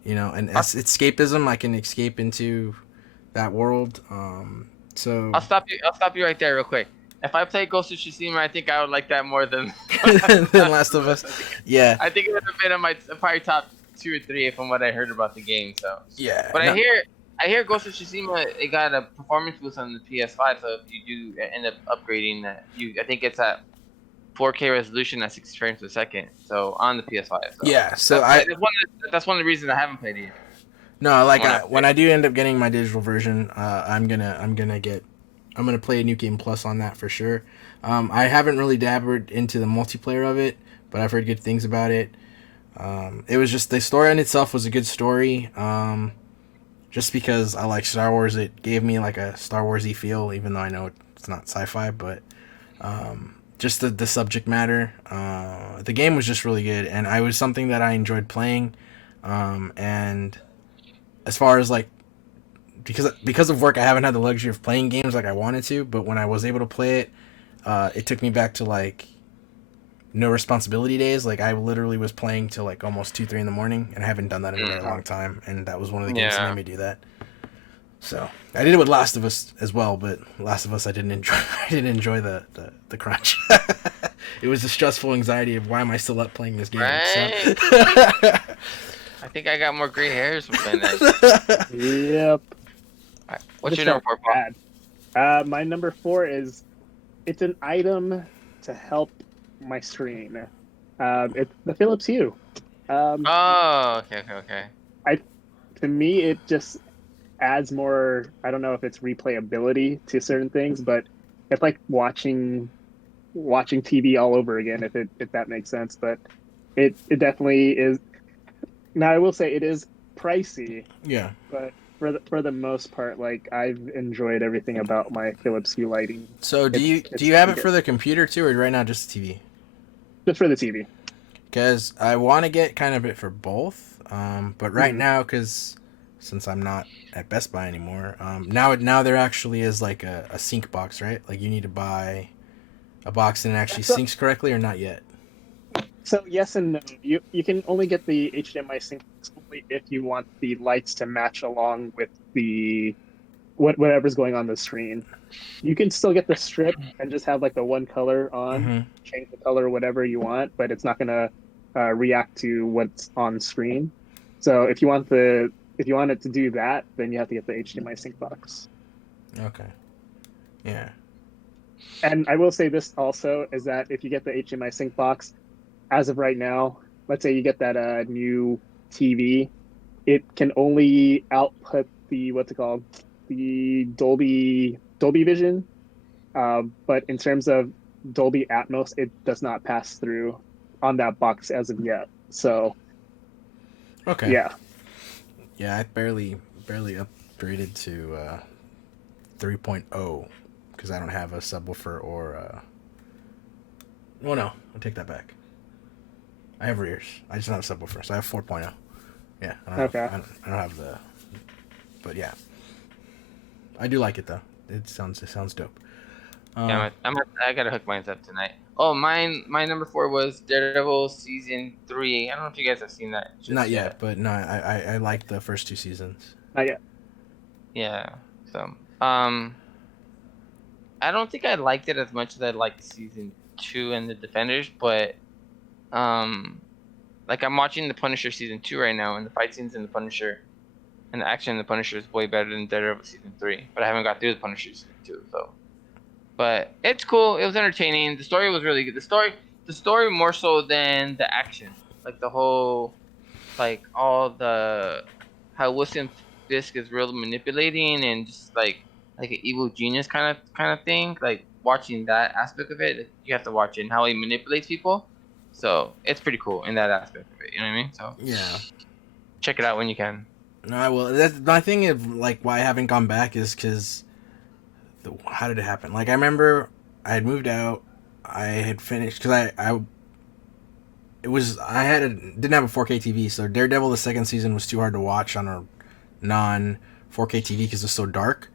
it's escapism. I can escape into that world. So I'll stop you right there real quick. If I played Ghost of Tsushima, I think I would like that more than than Last of Us. Yeah. I think it would have been on my probably top 2 or 3 from what I heard about the game. So Yeah. but I hear Ghost of Tsushima, it got a performance boost on the PS5. So if you do end up upgrading that, I think it's at 4K resolution at 60 frames per second. So on the PS5. So Yeah. So that's one of the reasons I haven't played it. No, like when I do end up getting my digital version, I'm gonna play a New Game Plus on that for sure. I haven't really dabbled into the multiplayer of it, but I've heard good things about it. It was just the story in itself was a good story. Just because I like Star Wars, it gave me like a Star Wars-y feel, even though I know it's not sci-fi. But just the subject matter, the game was just really good, and it was something that I enjoyed playing. And as far as like, because of work, I haven't had the luxury of playing games like I wanted to, but when I was able to play it, it took me back to like no responsibility days. Like I literally was playing till like almost 2-3 in the morning, and I haven't done that in a very long time, and that was one of the games that made me do that. So I did it with Last of Us as well, but Last of Us I didn't enjoy the crunch. It was the stressful anxiety of why am I still up playing this game. Right. So. I think I got more gray hairs from playing that. Yep. Alright, what's This your number sounds 4, Paul? bad. My number 4 is it's an item to help my screen. It's the Philips Hue. Oh, okay. To me, it just adds more. I don't know if it's replayability to certain things, but it's like watching TV all over again. If that makes sense, but it definitely is. Now I will say it is pricey, Yeah. but for the most part, like I've enjoyed everything about my Philips Hue lighting. So do you have it for the computer too, or right now just the TV? Just for the TV. Because I want to get kind of it for both. But right now, because since I'm not at Best Buy anymore, now there actually is like a sync box, right? Like you need to buy a box and it actually syncs correctly, or not yet? So yes and no. You can only get the HDMI sync only if you want the lights to match along with the whatever's going on the screen. You can still get the strip and just have like the one color on, change the color whatever you want, but it's not gonna react to what's on screen. So if you want it to do that, then you have to get the HDMI sync box. Okay. Yeah. And I will say this also is that if you get the HDMI sync box, as of right now, let's say you get that new TV, it can only output the the Dolby Vision, but in terms of Dolby Atmos, it does not pass through on that box as of yet. So, okay, yeah, I barely upgraded to 3.0 because I don't have a subwoofer or. Well, no, I'll take that back. I have rears. I just don't have a subwoofer, so I have 4.0. Yeah. I don't have the. But yeah, I do like it though. It sounds dope. Yeah, I gotta hook mine up tonight. Oh, my number 4 was Daredevil season 3. I don't know if you guys have seen that. Not yet, but no, I like the first 2 seasons. not yet. Yeah. So, I don't think I liked it as much as I liked season 2 and the Defenders, but like I'm watching the Punisher season 2 right now, and the fight scenes in the Punisher and the action in the Punisher is way better than Daredevil season 3. But I haven't got through the Punisher season 2, so. But it's cool. It was entertaining. The story was really good. The story more so than the action. Like the whole, like all the how Wilson Fisk is really manipulating and just like an evil genius kind of thing. Like watching that aspect of it, you have to watch it and how he manipulates people. So it's pretty cool in that aspect of it. You know what I mean? So yeah, check it out when you can. No, I will. That's my thing of like why I haven't gone back is because. How did it happen? Like I remember I had moved out. I had finished because didn't have a 4K TV, so Daredevil the second season was too hard to watch on a non 4K TV because it's so dark.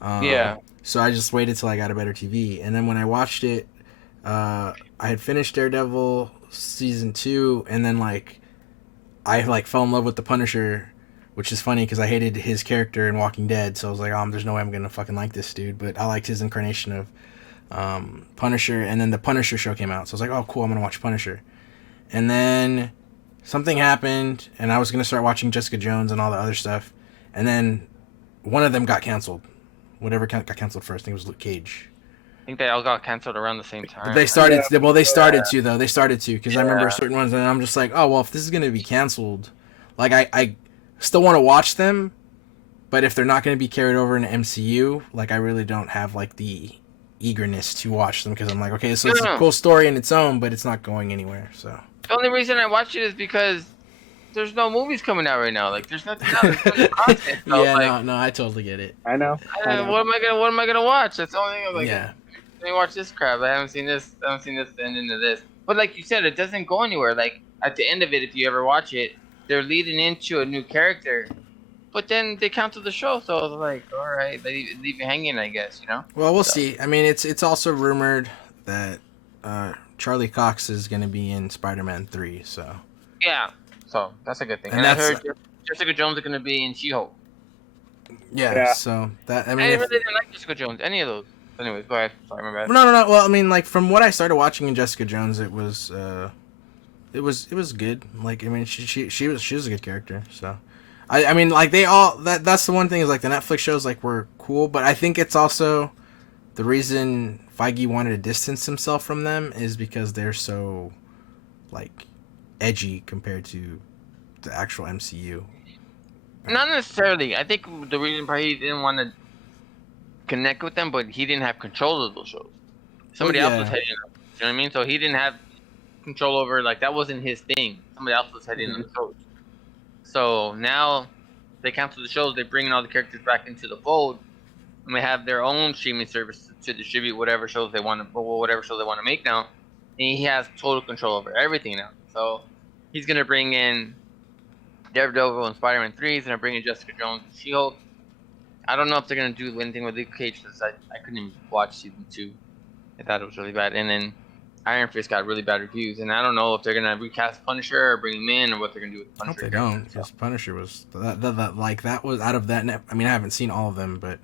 Yeah. So I just waited till I got a better TV, and then when I watched it, I had finished Daredevil season 2, and then I fell in love with the Punisher. Which is funny because I hated his character in Walking Dead, so I was like, there's no way I'm gonna fucking like this dude. But I liked his incarnation of Punisher, and then the Punisher show came out, so I was like, oh cool, I'm gonna watch Punisher. And then something happened, and I was gonna start watching Jessica Jones and all the other stuff, and then one of them got canceled. Whatever got canceled first, I think it was Luke Cage. I think they all got canceled around the same time. They started. Yeah. Well, they started to though. They started to because I remember certain ones, and I'm just like, oh well, if this is gonna be canceled, like I still want to watch them, but if they're not going to be carried over in the MCU, like I really don't have like the eagerness to watch them because I'm like, okay, so it's a cool story in its own, but it's not going anywhere. So the only reason I watch it is because there's no movies coming out right now. Like there's nothing out. There's no content. So, yeah, no, I totally get it. I know. What am I gonna watch? That's the only thing. I'm like, let me watch this crap. I haven't seen this. I haven't seen this end into this. But like you said, it doesn't go anywhere. Like at the end of it, if you ever watch it. They're leading into a new character, but then they cancel the show. So I was like, all right, they leave you hanging, I guess, you know. Well, we'll see. I mean, it's also rumored that Charlie Cox is going to be in Spider-Man 3. So yeah, so that's a good thing. And I heard Jessica Jones is going to be in She-Hulk. Yeah. So that I mean, I really didn't like Jessica Jones. Any of those. Anyways, go ahead. Sorry, my bad. No. Well, I mean, like from what I started watching in Jessica Jones, it was good. Like I mean, she was a good character. So I mean, like they all that's the one thing is like the Netflix shows like were cool, but I think it's also the reason Feige wanted to distance himself from them is because they're so like edgy compared to the actual MCU. Not necessarily. I think the reason probably he didn't want to connect with them, but he didn't have control of those shows. Somebody else was heading them. You know what I mean? So he didn't have control over, like, that wasn't his thing. Somebody else was heading the shows. So now they cancel the shows, they bring in all the characters back into the fold, and they have their own streaming service to distribute whatever shows they want to make now. And he has total control over everything now. So he's gonna bring in Daredevil and Spider-Man 3. He's gonna bring in Jessica Jones and She-Hulk. I don't know if they're gonna do anything with Luke Cage because I couldn't even watch season 2. I thought it was really bad. And then Iron Fist got really bad reviews, and I don't know if they're gonna recast Punisher or bring him in, or what they're gonna do with Punisher. I hope they don't, because Punisher was that was out of that. I mean, I haven't seen all of them, but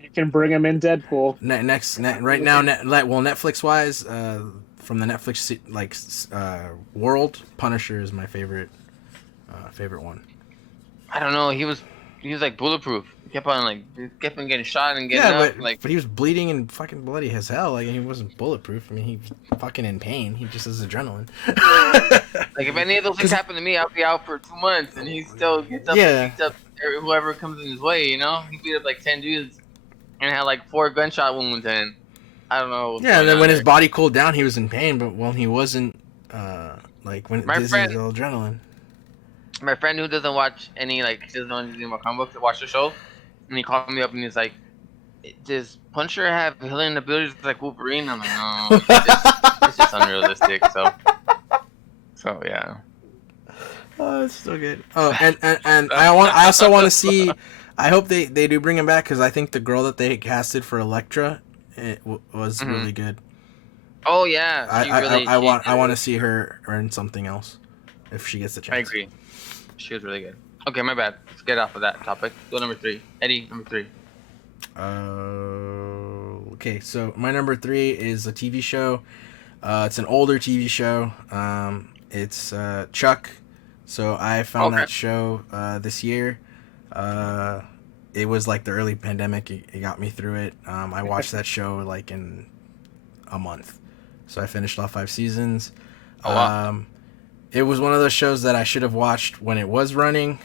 you can bring him in Deadpool. Netflix wise, from the Netflix world, Punisher is my favorite one. I don't know. He was like bulletproof. He kept on getting shot and getting up. But he was bleeding and fucking bloody as hell. Like, he wasn't bulletproof. I mean, he was fucking in pain. He just has adrenaline. Like, if any of those things happen to me, I'll be out for 2 months, and he still gets up and beats up whoever comes in his way. You know, he beat up like 10 dudes and had like 4 gunshot wounds. And I don't know. Yeah, and then when his body cooled down, he was in pain. But when he wasn't, when this is all adrenaline. My friend who doesn't watch any, he doesn't know anything about comic books, to watch the show, and he called me up and he's like, does Punisher have healing abilities like Wolverine? I'm like, no, it's just unrealistic. So yeah. Oh, it's so good. Oh, and I also want to see. I hope they do bring him back, because I think the girl that they casted for Elektra was really good. Oh yeah, I want to see her in something else if she gets the chance. I agree. She was really good. Okay, my bad. Let's get off of that topic. Go number 3. Eddie, number 3. Okay, so my number 3 is a TV show. It's an older TV show. It's Chuck. So I found that show this year. It was like the early pandemic. It got me through it. I watched that show like in a month. So I finished all 5 seasons. Oh, wow. It was one of those shows that I should have watched when it was running.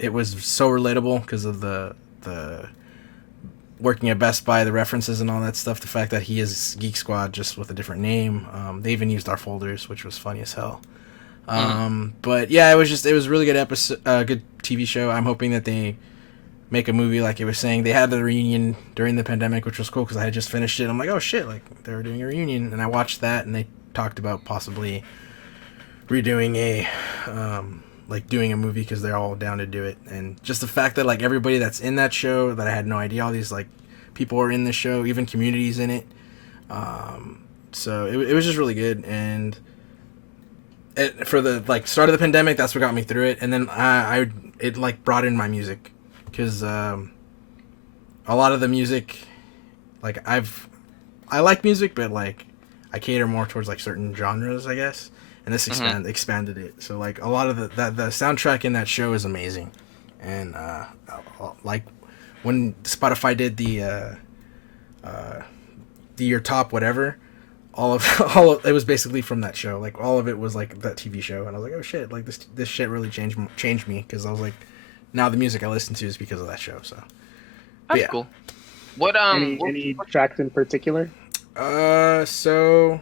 It was so relatable because of the working at Best Buy, the references and all that stuff. The fact that he is Geek Squad just with a different name. They even used our folders, which was funny as hell. But yeah, it was a really good episode, good TV show. I'm hoping that they make a movie like it was saying. They had the reunion during the pandemic, which was cool because I had just finished it. I'm like, oh shit, like they were doing a reunion, and I watched that, and they talked about possibly redoing doing a movie because they're all down to do it. And just the fact that like everybody that's in that show, that I had no idea all these like people are in the show, even Community's in it. So it was just really good. And for the start of the pandemic, that's what got me through it. And then it brought in my music, because a lot of the music, I like music, but I cater more towards like certain genres, I guess. And this expanded it. So like a lot of the soundtrack in that show is amazing. And when Spotify did the your top whatever, all of it was basically from that show. Like all of it was like that TV show, and I was like, oh shit, like this shit really changed me, because I was like, now the music I listen to is because of that show. So that's cool. What any tracks in particular? So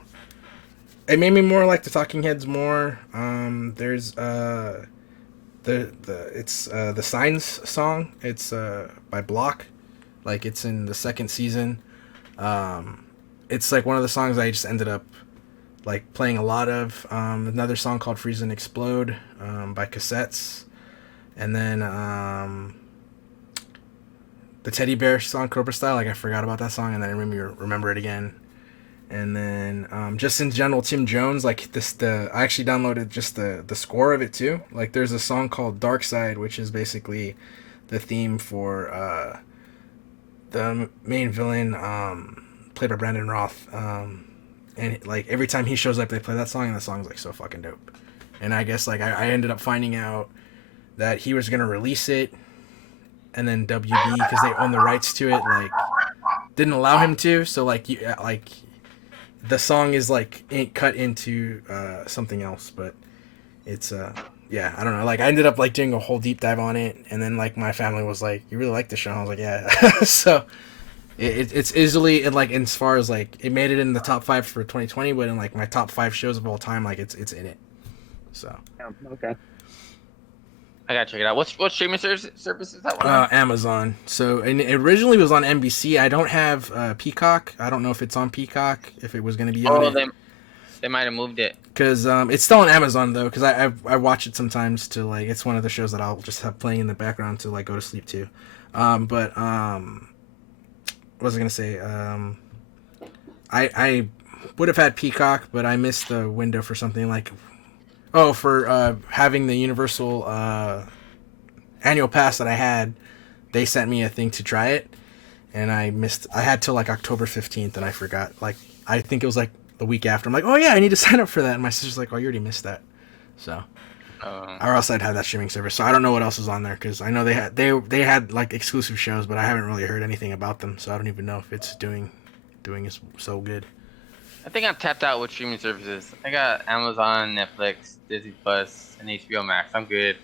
it made me more like the Talking Heads more. There's the Signs song. It's by Block. Like it's in the 2nd season. It's like one of the songs I just ended up like playing a lot of. Another song called Freeze and Explode by Cassettes. And then the Teddy Bear song, Cobra Style. Like I forgot about that song, and then I remember it again. And then just in general, Tim Jones, like I actually downloaded just the score of it too. Like there's a song called Dark Side, which is basically the theme for the main villain, played by Brandon Roth. And like every time he shows up, they play that song, and the song's like so fucking dope. And I guess like I ended up finding out that he was gonna release it, and then WB, because they own the rights to it, like didn't allow him to. So like the song is like cut into something else, but it's yeah, I don't know. Like I ended up like doing a whole deep dive on it, and then like my family was like, "You really like the show?" I was like, "Yeah." So it's easily like as far as like it made it in the top 5 for 2020, but in like my top 5 shows of all time, like it's in it. So Okay. I gotta check it out. What streaming service is that one on? Amazon. So and it originally was on NBC. I don't have Peacock. I don't know if it's on Peacock. If it was going to be on it. They might have moved it. Because it's still on Amazon though. Because I watch it sometimes to like it's one of the shows that I'll just have playing in the background to like go to sleep to. But what was I gonna say? I would have had Peacock, but I missed the window for something like. Oh, for having the Universal annual pass that I had, they sent me a thing to try it, and I missed. I had till like October 15th, and I forgot. Like I think it was like the week after. I'm like, oh yeah, I need to sign up for that. And my sister's like, oh, you already missed that. So, or else I'd have that streaming service. So I don't know what else is on there because I know they had like exclusive shows, but I haven't really heard anything about them. So I don't even know if it's doing so good. I think I'm tapped out with streaming services. I got Amazon, Netflix, Disney Plus, and HBO Max. I'm good.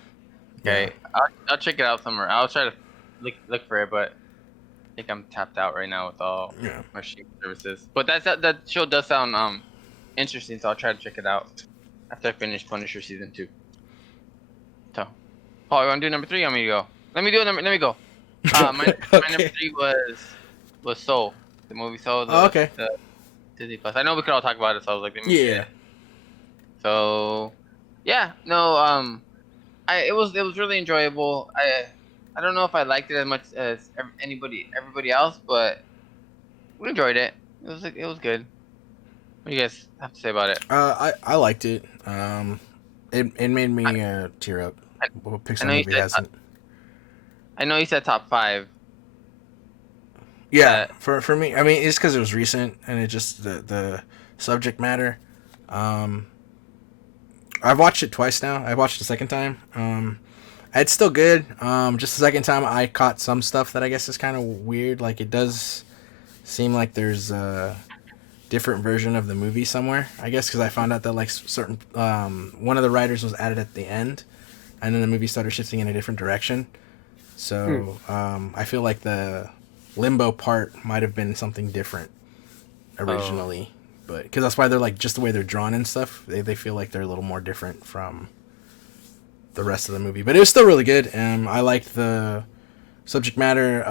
Okay, yeah. I'll check it out somewhere. I'll try to look for it, but I think I'm tapped out right now with all my streaming services. But that show does sound interesting, so I'll try to check it out after I finish Punisher season 2. So, Paul, you want to do number 3? I'm gonna go. Let me go. My number 3 was Soul, the movie Soul. Okay. Disney Plus. I know we could all talk about it, so I was like, let me So, yeah, no, it was really enjoyable. I don't know if I liked it as much as everybody else, but we enjoyed it. It was good. What do you guys have to say about it? I liked it. It made me tear up. What Pixar movie hasn't? I know you said top 5. Yeah, for me, I mean, it's because it was recent and it just the subject matter. I've watched it twice now. I watched it the second time. It's still good. Just the second time, I caught some stuff that I guess is kind of weird. Like it does seem like there's a different version of the movie somewhere. I guess because I found out that like certain one of the writers was added at the end, and then the movie started shifting in a different direction. So I feel like the Limbo part might have been something different originally, but because that's why they're like just the way they're drawn and stuff, they feel like they're a little more different from the rest of the movie. But it was still really good, and I liked the subject matter,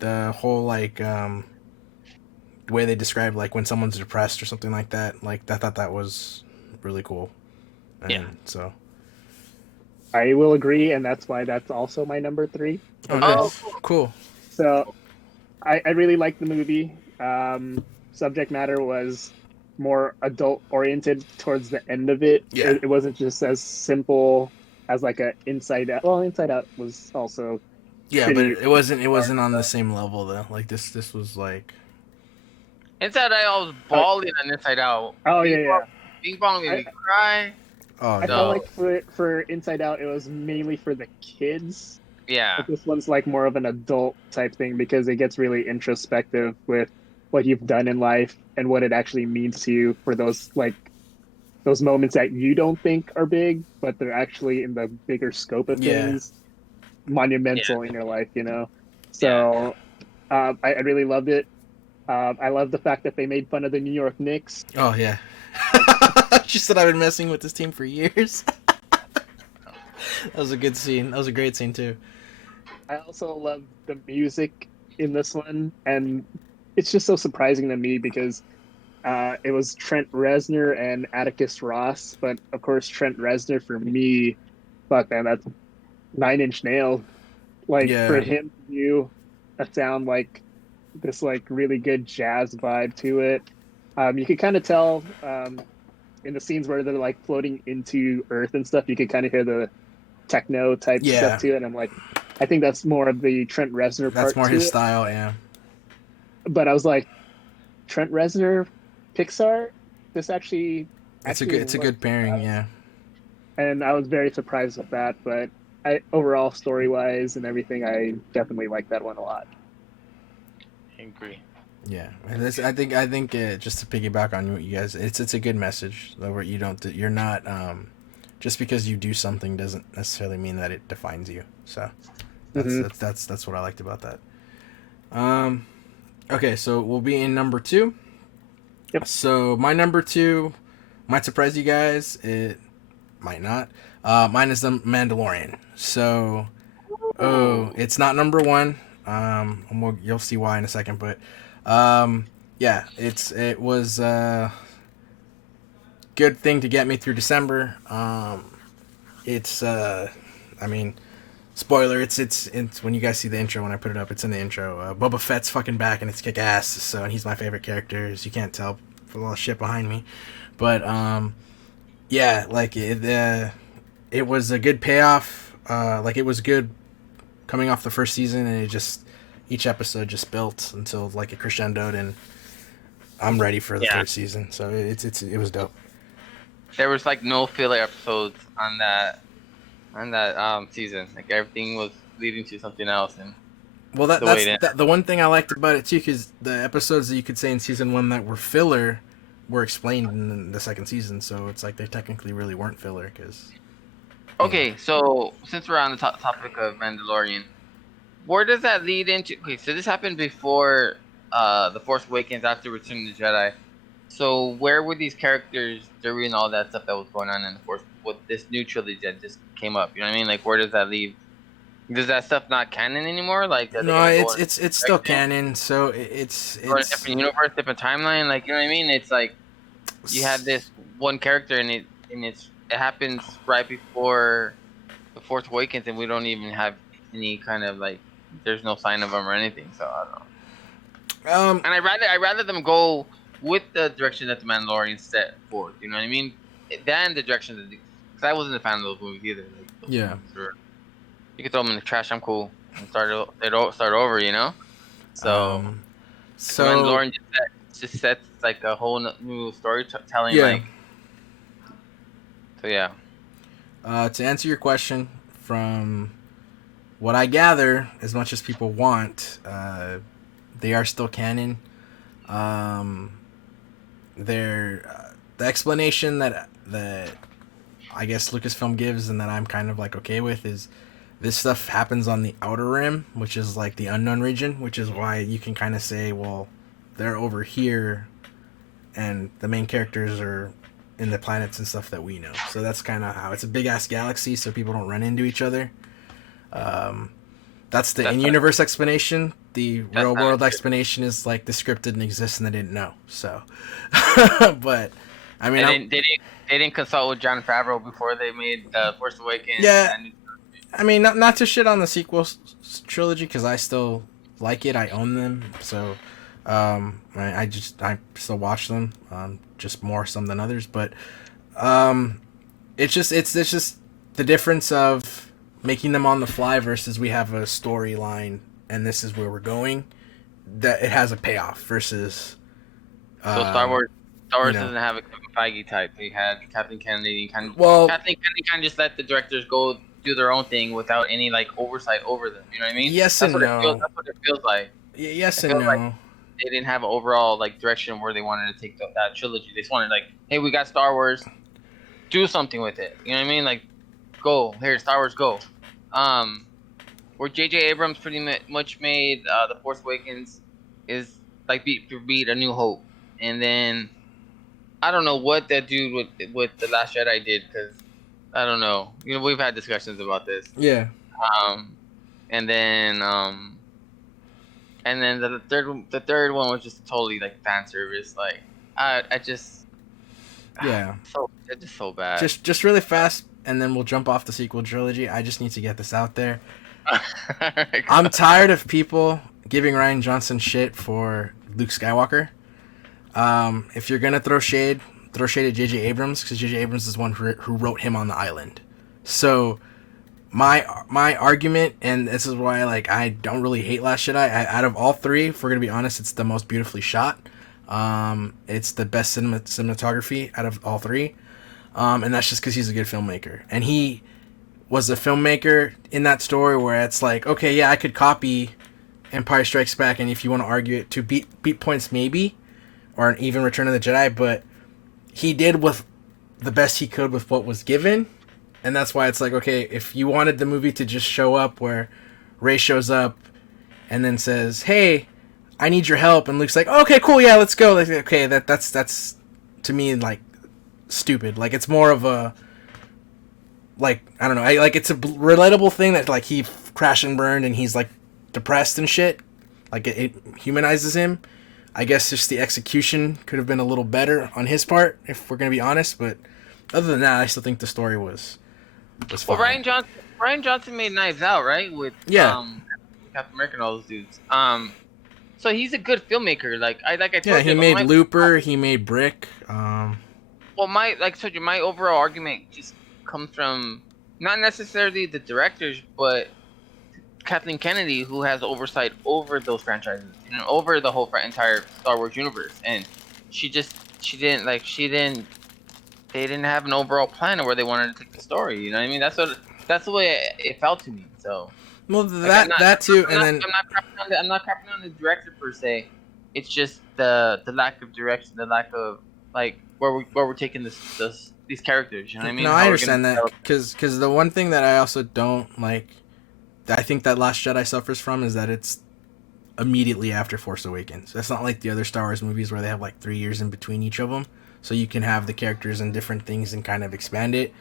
the whole like the way they describe like when someone's depressed or something like that. Like I thought that was really cool. And so I will agree, and that's why that's also my number 3. Oh, cool. So I really liked the movie. Subject matter was more adult oriented towards the end of it. Yeah. It wasn't just as simple as like a Inside Out. Well, Inside Out was also but it wasn't on the same level though. Like this was like Inside Out, I was bawling on Inside Out. Oh yeah. Bing Bong made me cry. I felt like for Inside Out, it was mainly for the kids. Yeah. But this one's like more of an adult type thing because it gets really introspective with what you've done in life and what it actually means to you for those moments that you don't think are big, but they're actually in the bigger scope of things, monumental in your life, you know? So I really loved it. I love the fact that they made fun of the New York Knicks. Oh, yeah. She said I've been messing with this team for years. That was a good scene. That was a great scene, too. I also love the music in this one, and it's just so surprising to me because it was Trent Reznor and Atticus Ross, but of course Trent Reznor for me, fuck man, that's 9 Inch Nails. Like for him to do a sound like this, like really good jazz vibe to it. You could kind of tell in the scenes where they're like floating into Earth and stuff, you could kind of hear the techno type stuff to it. And I'm like, I think that's more of the Trent Reznor part. That's more his style, yeah. But I was like, Trent Reznor, Pixar, this actually it's a good pairing, yeah. And I was very surprised with that, but I overall story wise and everything, I definitely like that one a lot. I agree. Yeah, and this, I think just to piggyback on what you guys, it's a good message where you're not just because you do something doesn't necessarily mean that it defines you. So that's what I liked about that. Okay, so we'll be in number 2. Yep. So my number 2 might surprise you guys. It might not. Mine is the Mandalorian. So, it's not number 1. And you'll see why in a second, but yeah, it was a good thing to get me through December. It's I mean, spoiler, it's when you guys see the intro, when I put it up, it's in the intro. Boba Fett's fucking back and it's kick ass. So, and he's my favorite character, as you can't tell for all the shit behind me. But yeah, like it was a good payoff. Like it was good coming off the first season, and it just each episode just built until like it crescendoed, and I'm ready for the third season. So it was dope. There was like no filler episodes on that season. Like everything was leading to something else, and well, that's the one thing I liked about it too, because the episodes that you could say in season 1 that were filler were explained in the second season. So it's like they technically really weren't filler, because. Okay, so since we're on the topic of Mandalorian, where does that lead into? Okay, so this happened before The Force Awakens, after Return of the Jedi. So where were these characters during all that stuff that was going on in the Force with this new trilogy that just came up? You know what I mean? Like, where does that leave? Does that stuff not canon anymore? Like, no, it's still canon. So it's or a different universe, different timeline. Like, you know what I mean? It's like you have this one character, and it happens right before The Force Awakens, and we don't even have any kind of like. There's no sign of them or anything. So I don't know. And I rather them go with the direction that the Mandalorian set forth. You know what I mean? Than the direction that, because I wasn't a fan of those movies either. Like, those movies were, you could throw them in the trash. I'm cool. And start over. You know. So the Mandalorian just sets like a whole new storytelling. Yeah. Like. So yeah. To answer your question, from what I gather, as much as people want, they are still canon. The explanation that I guess Lucasfilm gives, and that I'm kind of like okay with, is this stuff happens on the Outer Rim, which is like the unknown region, which is why you can kind of say, well, they're over here, and the main characters are in the planets and stuff that we know. So that's kind of how it's a big ass galaxy, so people don't run into each other. That's the in-universe explanation. The real-world explanation is like the script didn't exist and they didn't know. So, but I mean, they didn't consult with Jon Favreau before they made Force Awakens. Yeah, I mean, not to shit on the sequel trilogy, because I still like it. I own them, so I still watch them. Just more some than others, but it's just the difference of making them on the fly versus we have a storyline and this is where we're going, that it has a payoff versus so Star Wars doesn't have a Kevin Feige type. They had Kathleen Kennedy Kathleen Kennedy kind of just let the directors go do their own thing without any like oversight over them. You know what I mean? Yes, that's and no. That's what it feels like. Yes and no. Like they didn't have an overall like direction where they wanted to take that trilogy. They just wanted like, hey, we got Star Wars, do something with it. You know what I mean? Like, go here, Star Wars, go. Where J.J. Abrams pretty much made The Force Awakens is like beat A New Hope, and then I don't know what that dude with The Last Jedi did, because I don't know. You know, we've had discussions about this. Yeah. And then the third one was just totally like fan service. Like I just it's just so bad. Just really fast, and then we'll jump off the sequel trilogy. I just need to get this out there. I'm tired of people giving Rian Johnson shit for Luke Skywalker. If you're gonna throw shade at J.J. Abrams, because J.J. Abrams is one who wrote him on the island. So my argument, and this is why like I don't really hate Last Jedi. Out of all three, if we're gonna be honest, it's the most beautifully shot. It's the best cinematography out of all three, and that's just because he's a good filmmaker. And was a filmmaker in that story where it's like, okay, yeah, I could copy Empire Strikes Back, and if you want to argue it to beat points, maybe, or even Return of the Jedi, but he did with the best he could with what was given, and that's why it's like, okay, if you wanted the movie to just show up where Rey shows up and then says, hey, I need your help, and Luke's like, oh, okay, cool, yeah, let's go. Like, okay, that's to me like stupid. Like, it's more of a, like, I don't know, like, it's a relatable thing that like he crashed and burned and he's like depressed and shit. Like, it humanizes him. I guess just the execution could have been a little better on his part, if we're gonna be honest. But other than that, I still think the story was fine. Well, Ryan Johnson made Knives Out, right? With Captain America and all those dudes. So he's a good filmmaker. Like I told you. Yeah, he made Looper. He made Brick. Well, my overall argument just comes from not necessarily the directors, but Kathleen Kennedy, who has oversight over those franchises, over the whole entire Star Wars universe, and they didn't have an overall plan of where they wanted to take the story. You know what I mean? That's the way it felt to me. So. Well, that too, I'm not crapping on the director per se. It's just the lack of direction, the lack of like where we're taking these characters. You know what I mean? No, I understand that because the one thing that I also don't like, I think that Last Jedi suffers from, is that it's immediately after Force Awakens. It's not like the other Star Wars movies where they have like 3 years in between each of them, so you can have the characters and different things and kind of expand it.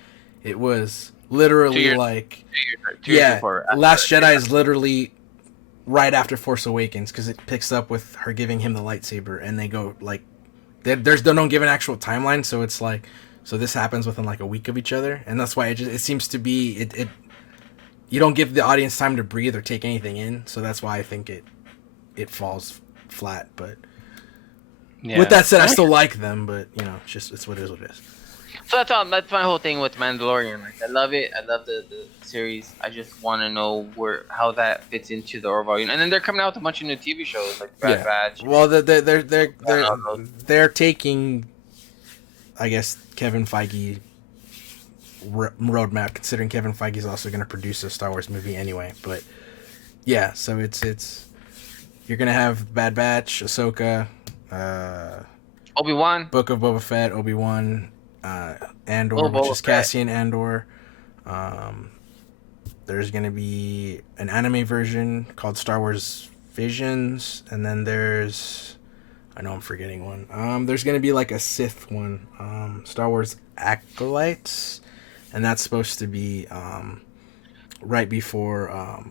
It was literally 2 years, like 2 years before, Last Jedi is literally right after Force Awakens because it picks up with her giving him the lightsaber, and they go like they don't give an actual timeline, so it's like, so this happens within like a week of each other, and that's why it seems to be it you don't give the audience time to breathe or take anything in, so that's why I think it falls flat. But with that said, I still like them, but it's what it is. What it is. So that's my whole thing with Mandalorian. Like, I love it. I love the series. I just want to know how that fits into the overall. And then they're coming out with a bunch of new TV shows like Bad Batch. Well, they're taking, I guess, Kevin Feige roadmap, considering Kevin Feige is also going to produce a Star Wars movie anyway. But yeah, so it's you're gonna have Bad Batch, Ahsoka, Obi-Wan, Book of Boba Fett, Obi-Wan. Andor, which is Cassian Andor. There's gonna be an anime version called Star Wars Visions, and then I know I'm forgetting one. There's gonna be like a Sith one, Star Wars Acolytes, and that's supposed to be right before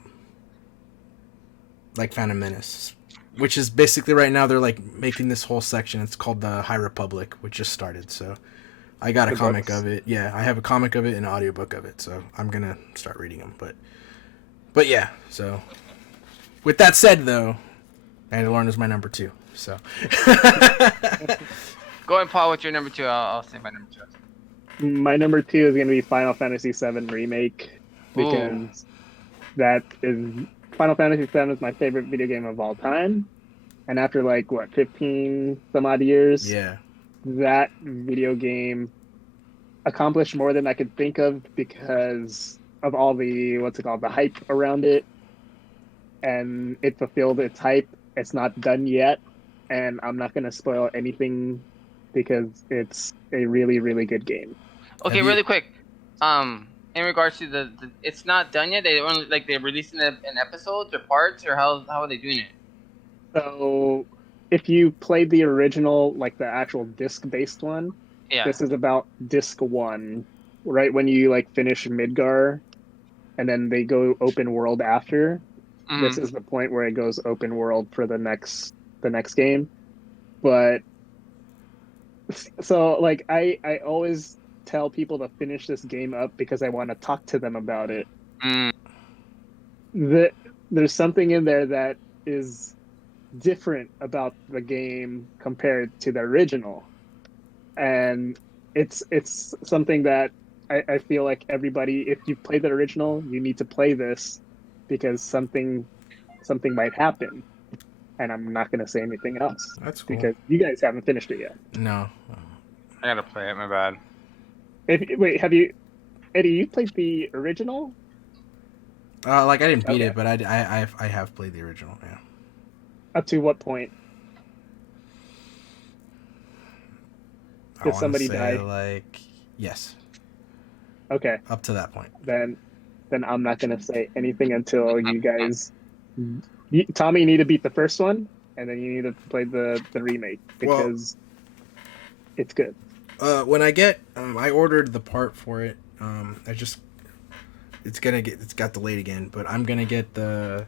like Phantom Menace, which is basically right now they're like making this whole section. It's called the High Republic, which just started. So I got a comic of it. Yeah, I have a comic of it and an audiobook of it, so I'm going to start reading them. But yeah, so with that said, though, Mandalorian is my number 2. So go ahead, Paul, what's your number 2? I'll say my number 2. My number 2 is going to be Final Fantasy VII Remake, because Final Fantasy VII is my favorite video game of all time. And after 15 some odd years, that video game accomplished more than I could think of because of all the the hype around it, and it fulfilled its hype. It's not done yet, and I'm not going to spoil anything because it's a really, really good game. Okay, really quick. In regards to the it's not done yet. They only they're releasing it in episodes or parts, or how are they doing it? So, if you played the original, the actual disc-based one, this is about disc 1, right when you finish Midgar, and then they go open world after. Mm-hmm. This is the point where it goes open world for the next game. But so I always tell people to finish this game up because I want to talk to them about it. There's something in there that is different about the game compared to the original, and it's something that I feel like everybody, if you played the original, you need to play this because something might happen, and I'm not going to say anything else. That's cool. Because you guys haven't finished it yet. No, I gotta play it. My bad. Have you Eddie, you played the original? Like I didn't beat Okay. it, but I have played the original. Yeah. Up to what point? I Did want to somebody say die? like yes, Okay, up to that point. then I'm not gonna say anything until you guys. Tommy, you need to beat the first one, and then you need to play the remake Well, because it's good. when I get I ordered the part for it. It's got delayed again, but I'm gonna get the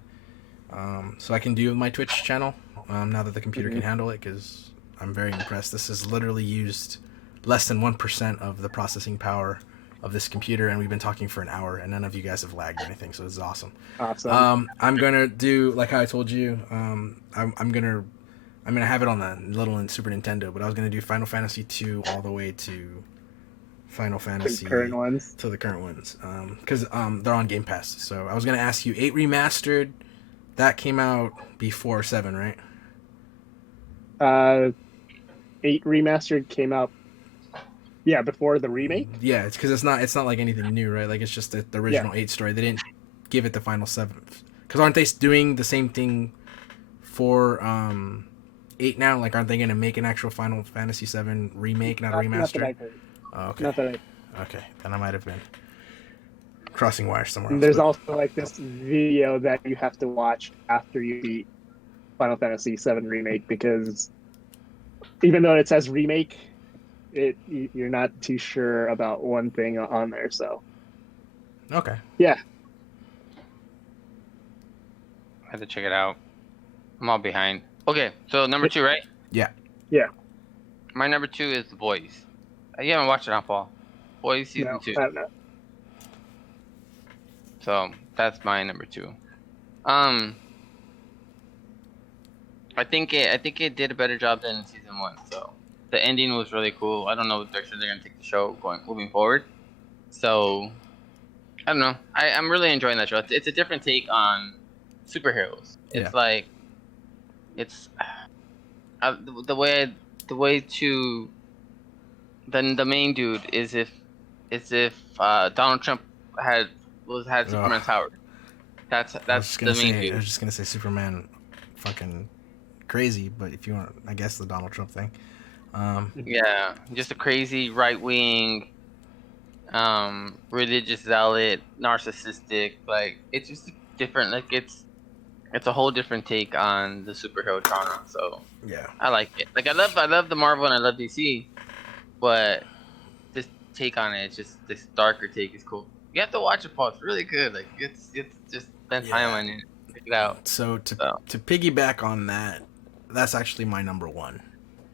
so I can do my Twitch channel now that the computer can handle it, because I'm very impressed. This has literally used less than 1% of the processing power of this computer, and we've been talking for an hour, and none of you guys have lagged or anything, so this is awesome. Awesome. I'm gonna do like how I told you. I'm gonna have it on the little Super Nintendo, but I was gonna do Final Fantasy 2 all the way to Final Fantasy Current ones. to the current ones, because they're on Game Pass. So I was gonna ask you, 8 remastered, that came out before 7, right? 8 remastered came out. Yeah, before the remake. Yeah, it's because it's not like anything new, right? Like it's just the original 8 story. They didn't give it the final 7, because aren't they doing the same thing for 8 now? Like, aren't they gonna make an actual Final Fantasy 7 remake, not a remaster? Not that I've heard. Oh, okay. Not that Okay, then I might have been crossing wires somewhere else. There's but- also like this video that you have to watch after you beat Final Fantasy VII Remake, because even though it says remake, you're not too sure about one thing on there. So Okay. yeah, I have to check it out. I'm all behind. Okay, so number 2, right? Yeah. My number 2 is The Boys. You haven't watched it, huh, Paul? Boys season no, 2. I don't know. So that's my number 2. I think it did a better job than season 1. So the ending was really cool. I don't know what direction they're gonna take the show moving forward. So I don't know. I'm really enjoying that show. It's a different take on superheroes. It's like the way to the main dude is if Donald Trump had Superman's power. That's the main dude. I was just gonna say Superman, fucking crazy. But if you want, I guess the Donald Trump thing. Yeah, just a crazy right wing, religious zealot, narcissistic. Like, it's just different. Like, it's a whole different take on the superhero genre. So Yeah. I like it. Like, I love the Marvel and I love DC, but this take on it, it's just this darker take is cool. You have to watch it, Paul. It's really good. Like, it's just spend time on it. Check it out. So to piggyback on that, that's actually my number 1.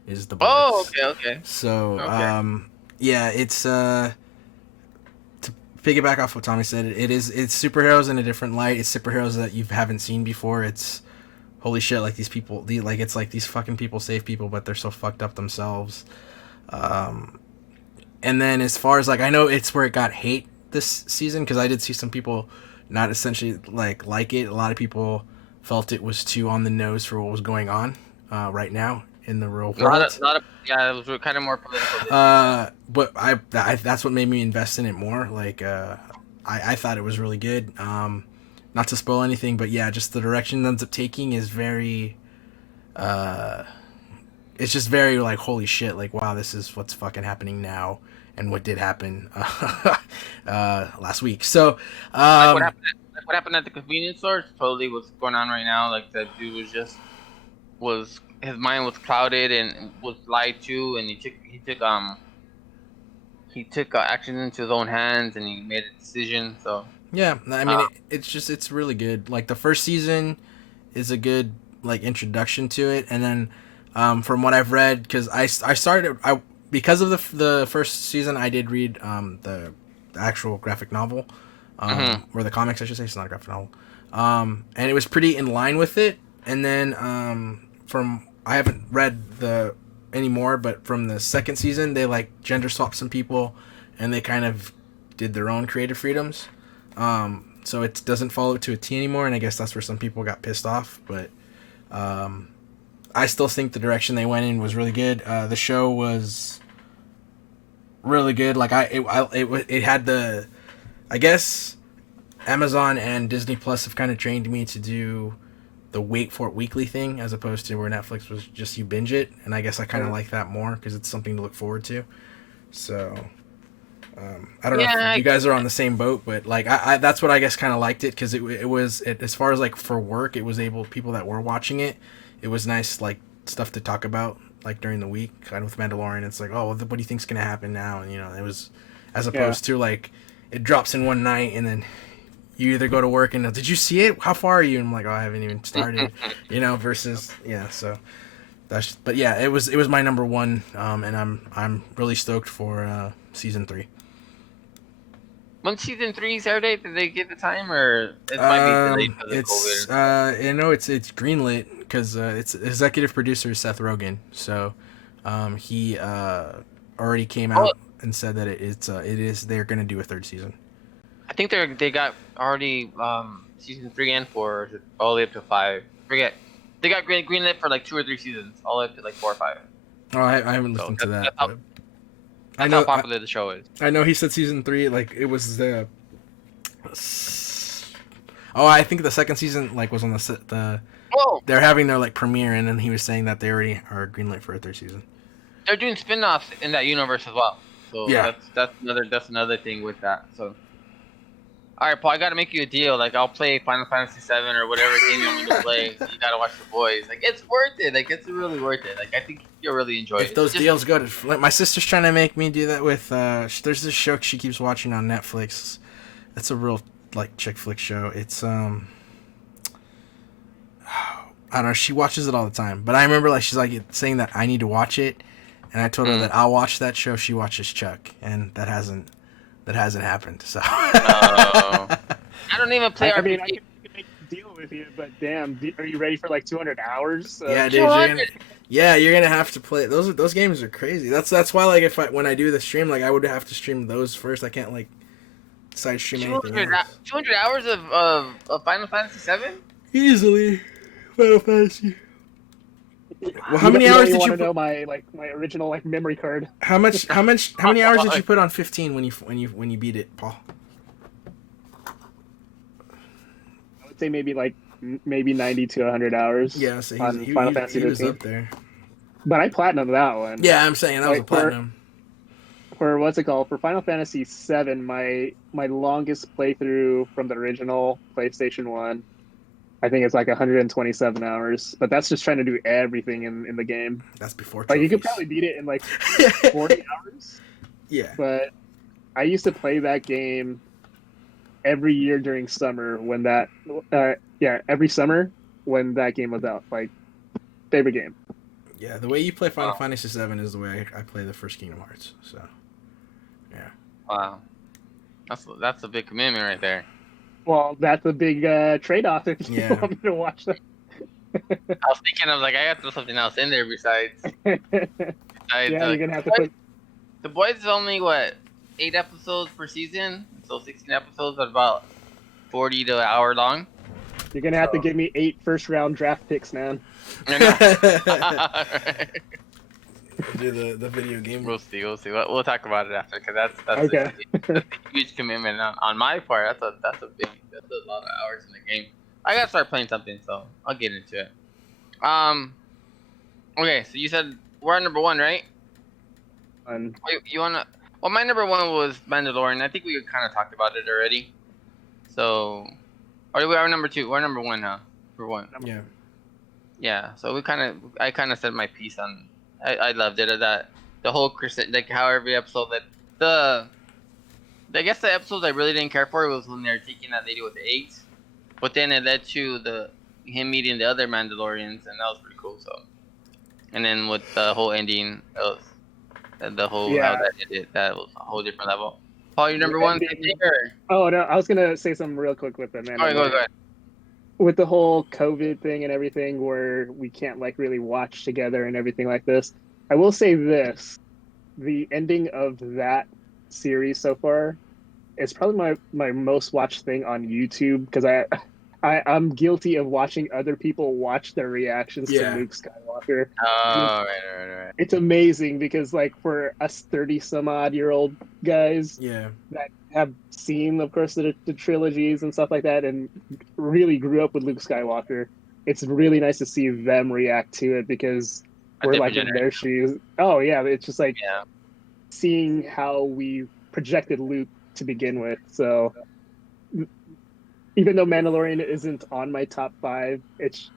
Is The Boys. Oh, okay. So Okay. yeah, it's to piggyback off what Tommy said, it's superheroes in a different light. It's superheroes that you haven't seen before. It's holy shit, like these people, it's like these fucking people save people, but they're so fucked up themselves. And then as far as, like, I know it's where it got hate this season, because I did see some people not essentially like it. A lot of people felt it was too on the nose for what was going on right now in the real world. Yeah, it was kind of more political. But I that's what made me invest in it more. Like, I thought it was really good. Not to spoil anything, but yeah, just the direction it ends up taking is very, it's just very like, holy shit, like, wow, this is what's fucking happening now, and what did happen last week. So, What happened at the convenience store is totally what's going on right now. Like, that dude was his mind was clouded and was lied to, and he took action into his own hands, and he made a decision. So yeah, I mean, it's really good. Like, the first season is a good, like, introduction to it, and then from what I've read, because I started because of the first season, I did read the actual graphic novel, or the comics, I should say. It's not a graphic novel, and it was pretty in line with it. And then I haven't read anymore, but from the second season, they like gender swapped some people, and they kind of did their own creative freedoms. So it doesn't follow to a T anymore, and I guess that's where some people got pissed off. But I still think the direction they went in was really good. The show was really good. Like, it had the I guess Amazon and Disney Plus have kind of trained me to do the wait for it weekly thing as opposed to where Netflix was just you binge it, and I guess I kind of like that more because it's something to look forward to. So I don't know if you guys are on the same boat, but like I that's what I guess kind of liked it because it was as far as like for work, it was people that were watching it, it was nice like stuff to talk about like during the week. Kind of with Mandalorian, it's like, oh, what do you think's gonna happen now? And it was as opposed to like it drops in one night and then you either go to work and did you see it? How far are you? And I'm like, oh, I haven't even started. Versus so but yeah, it was my number one, and I'm really stoked for season 3. When season 3 started, did they get the time or it might be delayed because of COVID? It's greenlit because it's executive producer Seth Rogen, so he already came out and said that they're gonna do a 3rd season. I think they got already season 3 and 4, or is it all the way up to 5? Forget. They got greenlit for like 2 or 3 seasons, all the way up to like 4 or 5. Oh, I haven't listened to that. That's how popular the show is. I know he said season 3, like it was the. I think the 2nd season like was on the. Whoa! They're having their like premiere, and then he was saying that they already are greenlit for a 3rd season. They're doing spin-offs in that universe as well. So yeah, that's another thing with that. So. All right, Paul, I gotta make you a deal. Like, I'll play Final Fantasy 7 or whatever game you want me to play. So you gotta watch The Boys. Like, it's worth it. Like, it's really worth it. Like, I think you'll really enjoy it. If those deals go to, like, my sister's trying to make me do that with. There's this show she keeps watching on Netflix. It's a real like chick flick show. It's I don't know. She watches it all the time, but I remember like she's like saying that I need to watch it, and I told her that I'll watch that show. She watches Chuck, and that hasn't happened. So I don't even play RPG. I mean, I can make a deal with you, but damn, are you ready for like 200 hours? Yeah, dude. You're gonna have to play those games are crazy. That's why like when I do the stream, like I would have to stream those first. I can't like side stream anything else. 200 hours of Final Fantasy 7? Easily, Final Fantasy. Well, how many hours did you know my original like memory card? How many hours did you put on 15 when you beat it, Paul? I would say maybe 90 to 100 hours. Yeah, so he was up there. But I platinumed that one. Yeah, I'm saying that was a platinum. For what's it called? For Final Fantasy 7, my longest playthrough from the original PlayStation 1. I think it's like 127 hours, but that's just trying to do everything in the game. That's before trophies. Like you could probably beat it in like 40 hours. Yeah. But I used to play that game every year during summer when every summer when that game was out. Like favorite game. Yeah, the way you play Final Fantasy 7 is the way I play the first Kingdom Hearts. So, yeah. Wow. That's a big commitment right there. Well, that's a big trade-off if you want me to watch that. I was thinking, I was like, I got to throw something else in there besides. You're going to have to put... The Boys is only, 8 episodes per season? So 16 episodes at about 40 to an hour long? You're going to have to give me 8 first-round draft picks, man. Do the video game. We'll see. We'll talk about it after, because that's okay. That's a huge commitment on my part. That's a lot of hours in the game. I gotta start playing something, so I'll get into it. Okay, so you said we're at number 1, right? You wanna? Well, my number 1 was Mandalorian. I think we kind of talked about it already. So, we are number 2. We're number 1 now. For 1. Yeah. Yeah. So I kind of said my piece on. I loved it. That the whole like how every episode that I guess the episodes I really didn't care for was when they were taking that lady with the eggs, but then it led to him meeting the other Mandalorians, and that was pretty cool. So, and then with the whole ending, how that ended, that was a whole different level. Paul, your number 1? Oh no, I was gonna say something real quick with the Mandalorian. All right, go ahead. With the whole COVID thing and everything where we can't like really watch together and everything like this, I will say this, the ending of that series so far is probably my most watched thing on YouTube, because I'm guilty of watching other people watch their reactions to Luke Skywalker. Oh, right. It's amazing because like for us 30 some odd year old guys that have seen, of course, the trilogies and stuff like that, and really grew up with Luke Skywalker, it's really nice to see them react to it because A we're different like in their shoes. Oh yeah, it's just like Yeah. seeing how we projected Luke to begin with. So even though Mandalorian isn't on my top 5, it's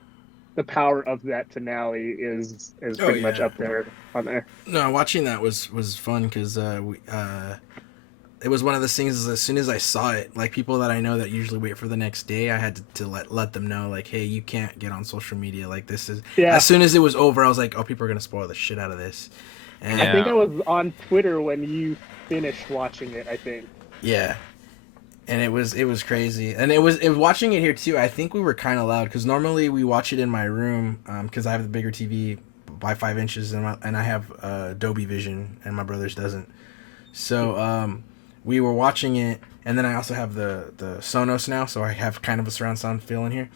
the power of that finale is pretty much up there on there. No, watching that was fun because it was one of those things. As soon as I saw it, like people that I know that usually wait for the next day, I had to let them know, like, hey, you can't get on social media. Like, this is as soon as it was over, I was like, oh, people are gonna spoil the shit out of this. And I think I was on Twitter when you finished watching it. I think. Yeah. And it was crazy, and it was watching it here too. I think we were kind of loud because normally we watch it in my room because I have the bigger TV by 5 inches and I have Dolby Vision and my brother's doesn't. So we were watching it, and then I also have the Sonos now, so I have kind of a surround sound feel in here.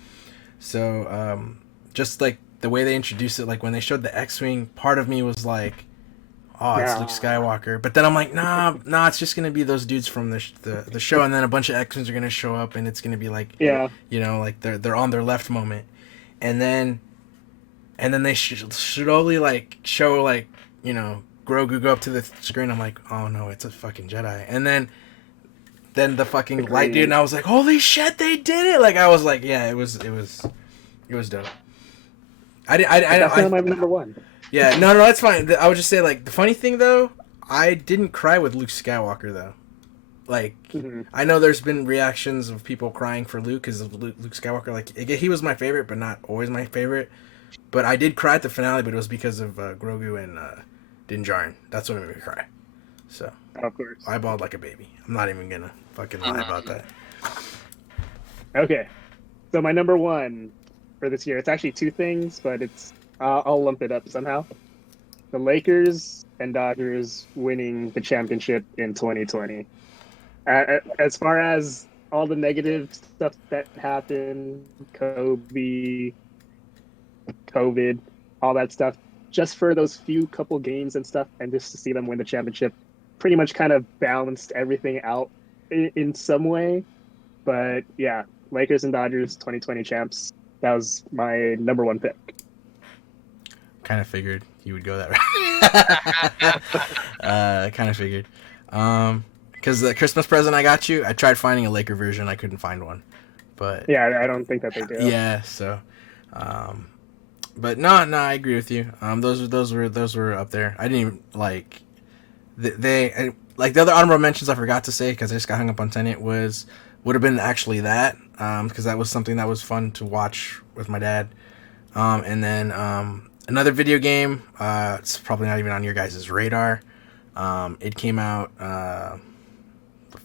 So just like the way they introduced it, like when they showed the X-wing, part of me was like, oh, it's Luke Skywalker. But then I'm like, nah, it's just gonna be those dudes from the show, and then a bunch of X-Wings are gonna show up, and it's gonna be like, you know, like they're on their left moment, and then they slowly like show like, you know, Grogu go up to the screen. I'm like, oh no, it's a fucking Jedi, and then the fucking light dude, and I was like, holy shit, they did it! Like I was like, yeah, it was dope. That's my number 1. Yeah, no, that's fine. I would just say, like, the funny thing, though, I didn't cry with Luke Skywalker, though. Like, I know there's been reactions of people crying for Luke because of Luke Skywalker. Like, he was my favorite, but not always my favorite. But I did cry at the finale, but it was because of Grogu and Din Djarin. That's what made me cry. So, of course. I bawled like a baby. I'm not even gonna fucking lie about that. Okay. So my number 1 for this year, it's actually 2 things, but it's I'll lump it up somehow. The Lakers and Dodgers winning the championship in 2020. As far as all the negative stuff that happened, Kobe, COVID, all that stuff, just for those few couple games and stuff, and just to see them win the championship, pretty much kind of balanced everything out in some way. But yeah, Lakers and Dodgers 2020 champs. That was my number 1 pick. Kind of figured you would go that route. Kind of figured. Because the Christmas present I got you, I tried finding a Laker version. I couldn't find one. But yeah, I don't think that they do. Yeah, so. But no, I agree with you. Those were up there. I didn't even like. They like the other honorable mentions I forgot to say because I just got hung up on Tenet would have been actually that because that was something that was fun to watch with my dad. And then another video game, it's probably not even on your guys' radar. It came out the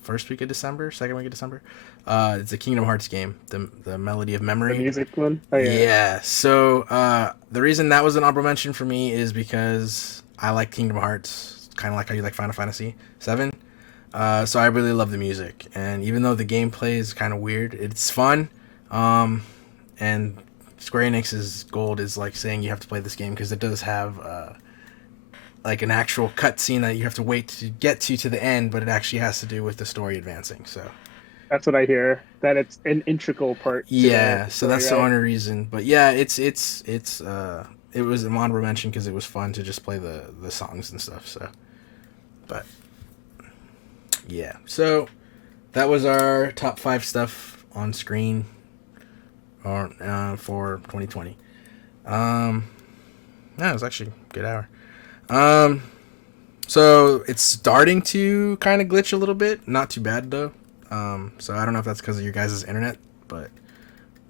first week of December, second week of December. It's a Kingdom Hearts game, the Melody of Memory. The music one? Oh, yeah. Yeah, so the reason that was an honorable mention for me is because I like Kingdom Hearts, kind of like how you like Final Fantasy 7. So I really love the music. And even though the gameplay is kind of weird, it's fun. And Square Enix's gold is like saying you have to play this game because it does have like an actual cutscene that you have to wait to get to the end, but it actually has to do with the story advancing. So that's what I hear. That it's an integral part. Yeah, so that's the only reason. But yeah, it was an honorable mention because it was fun to just play the songs and stuff. So, but yeah, so that was our top 5 stuff on screen. Or for 2020. Yeah, it was actually a good hour. So it's starting to kind of glitch a little bit. Not too bad though. So I don't know if that's because of your guys' internet, but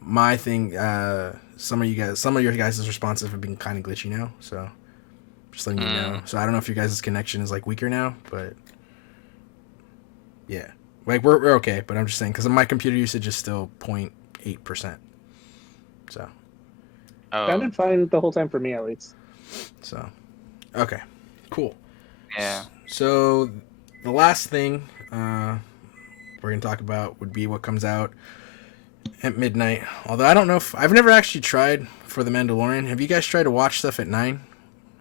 my thing, some of your guys' responses have been kind of glitchy now. So just letting you know. So I don't know if your guys' connection is like weaker now, but yeah, like we're okay. But I'm just saying because my computer usage is still 0.8%. So, I've been fine the whole time for me, at least. So, okay, cool. Yeah. So, the last thing we're gonna talk about would be what comes out at midnight. Although I don't know if I've never actually tried for the Mandalorian. Have you guys tried to watch stuff at 9?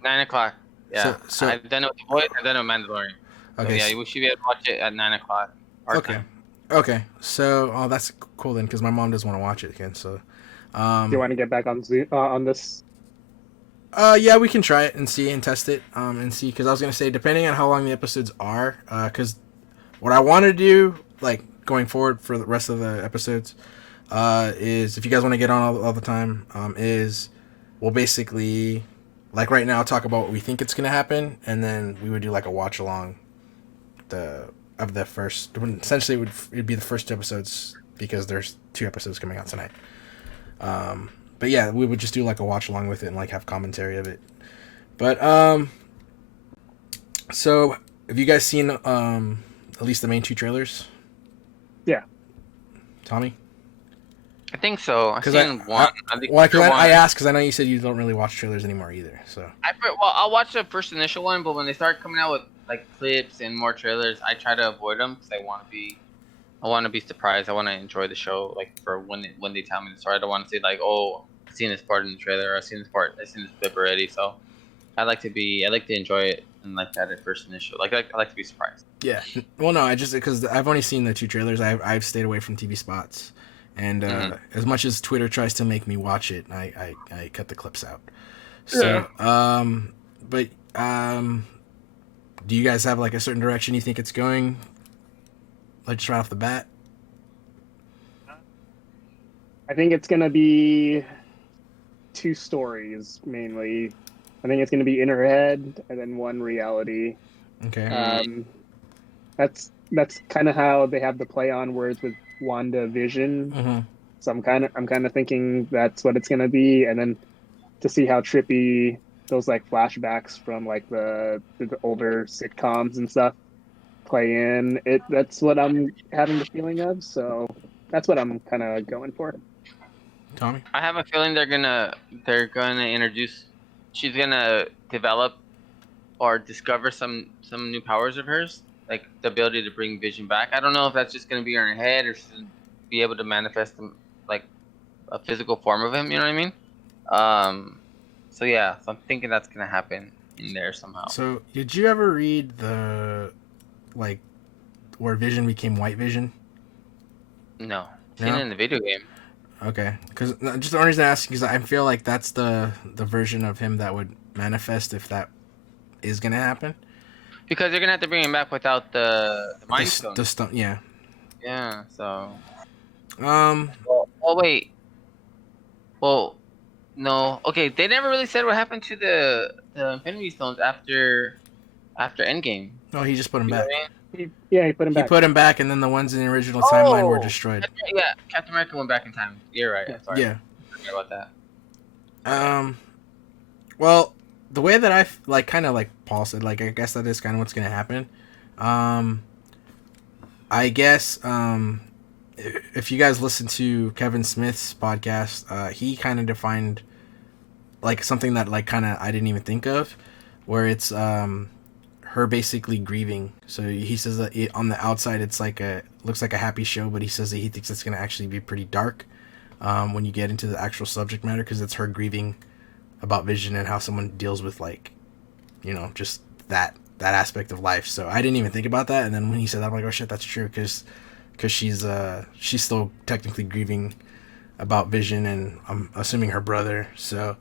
9 o'clock. Yeah. So I've done it with The Voice. I've done it with Mandalorian. Okay. So, yeah, we should be able to watch it at 9 o'clock. hard Okay. time. Okay. So, oh, that's cool then, because my mom doesn't want to watch it again. So, Do you want to get back on Zoom, on this? yeah, we can try it and see and test it, and see. Because I was gonna say, depending on how long the episodes are, because what I want to do, like going forward for the rest of the episodes, is if you guys want to get on all the time, is we'll basically, like right now, talk about what we think it's gonna happen, and then we would do like a watch along of the first. Essentially, it'd be the first 2 episodes because there's 2 episodes coming out tonight. But yeah, we would just do like a watch along with it and like have commentary of it. But so have you guys seen at least the main 2 trailers? Yeah. Tommy? I think so. I've 'Cause seen one. I think I asked because I know you said you don't really watch trailers anymore either. So I'll watch the first initial one, but when they start coming out with like clips and more trailers, I try to avoid them because I want to be surprised. I want to enjoy the show, like for when they tell me the story. I don't want to say like, oh, I've seen this part in the trailer, or I've seen this clip already. So I like to enjoy it and like that at first initial. Like I like to be surprised. yeah. Well, no, I just because I've only seen the 2 trailers. I've stayed away from TV spots, and as much as Twitter tries to make me watch it, I cut the clips out. So but do you guys have like a certain direction you think it's going? Like just right off the bat? I think it's gonna be 2 stories mainly. I think it's gonna be in her head and then one reality. Okay. That's kind of how they have the play on words with WandaVision. Mm-hmm. So I'm kind of thinking that's what it's gonna be, and then to see how trippy those like flashbacks from like the older sitcoms and stuff play in. That's what I'm having the feeling of. So that's what I'm kind of going for. Tommy? I have a feeling they're gonna introduce. She's gonna develop or discover some new powers of hers, like the ability to bring Vision back. I don't know if that's just gonna be in her head or she's gonna be able to manifest them like a physical form of him. You know what I mean? So yeah, so I'm thinking that's gonna happen in there somehow. So did you ever read the like where Vision became White Vision? No, seen it in the video game. Okay, because just the only reason I ask because I feel like that's the version of him that would manifest if that is gonna happen. Because they're gonna have to bring him back without the Mind Stone. The stone, yeah. Yeah. So. Well, wait. Well, no. Okay, they never really said what happened to the Infinity Stones after Endgame. no, he just put him back. He put him back. He put him back, and then the ones in the original timeline were destroyed. Yeah, Captain America went back in time. You're right. I'm sorry. Yeah. Sorry about that. Well, the way that I kind of like Paul said, like I guess that is kind of what's gonna happen. I guess if you guys listen to Kevin Smith's podcast, he kind of defined like something that like kind of I didn't even think of, where it's her basically grieving. So he says that on the outside it's like looks like a happy show, but he says that he thinks it's gonna actually be pretty dark when you get into the actual subject matter, because it's her grieving about Vision and how someone deals with like, you know, just that aspect of life. So I didn't even think about that, and then when he said that, I'm like, oh shit, that's true, because she's still technically grieving about Vision, and I'm assuming her brother. So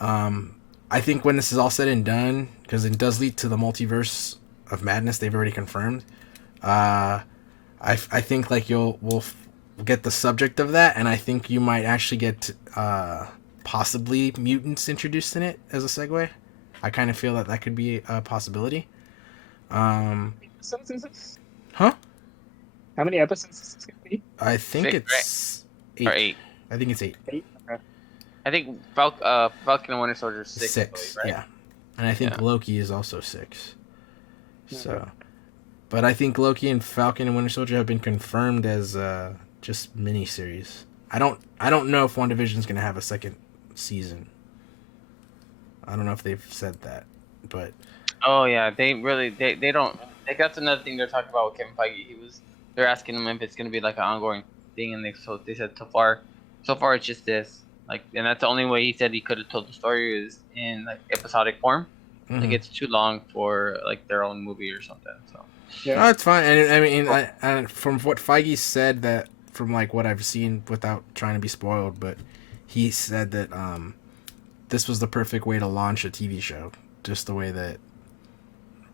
I think when this is all said and done, because it does lead to the multiverse of madness, they've already confirmed. I think like we'll get the subject of that, and I think you might actually get possibly mutants introduced in it as a segue. I kind of feel that could be a possibility. Episodes is this? Huh? How many episodes is this gonna be? I think 6, it's right? 8. Or 8. I think it's 8. 8. Okay. I think Falcon and Winter Soldier is 6. 6, I believe, right? yeah. And I think Yeah. Loki is also 6. So, Okay. but I think Loki and Falcon and Winter Soldier have been confirmed as just miniseries. I don't know if WandaVision's gonna have a second season. I don't know if they've said that, but Oh yeah, they don't. Like, that's another thing they're talking about with Kevin Feige. They're asking him if it's gonna be like an ongoing thing, and they said so far it's just this. Like, and that's the only way he said he could have told the story is in like episodic form. Like it's too long for like their own movie or something. So Yeah. No, it's fine. And I mean, I from what Feige said, that from like what I've seen without trying to be spoiled, but he said that this was the perfect way to launch a TV show, just the way that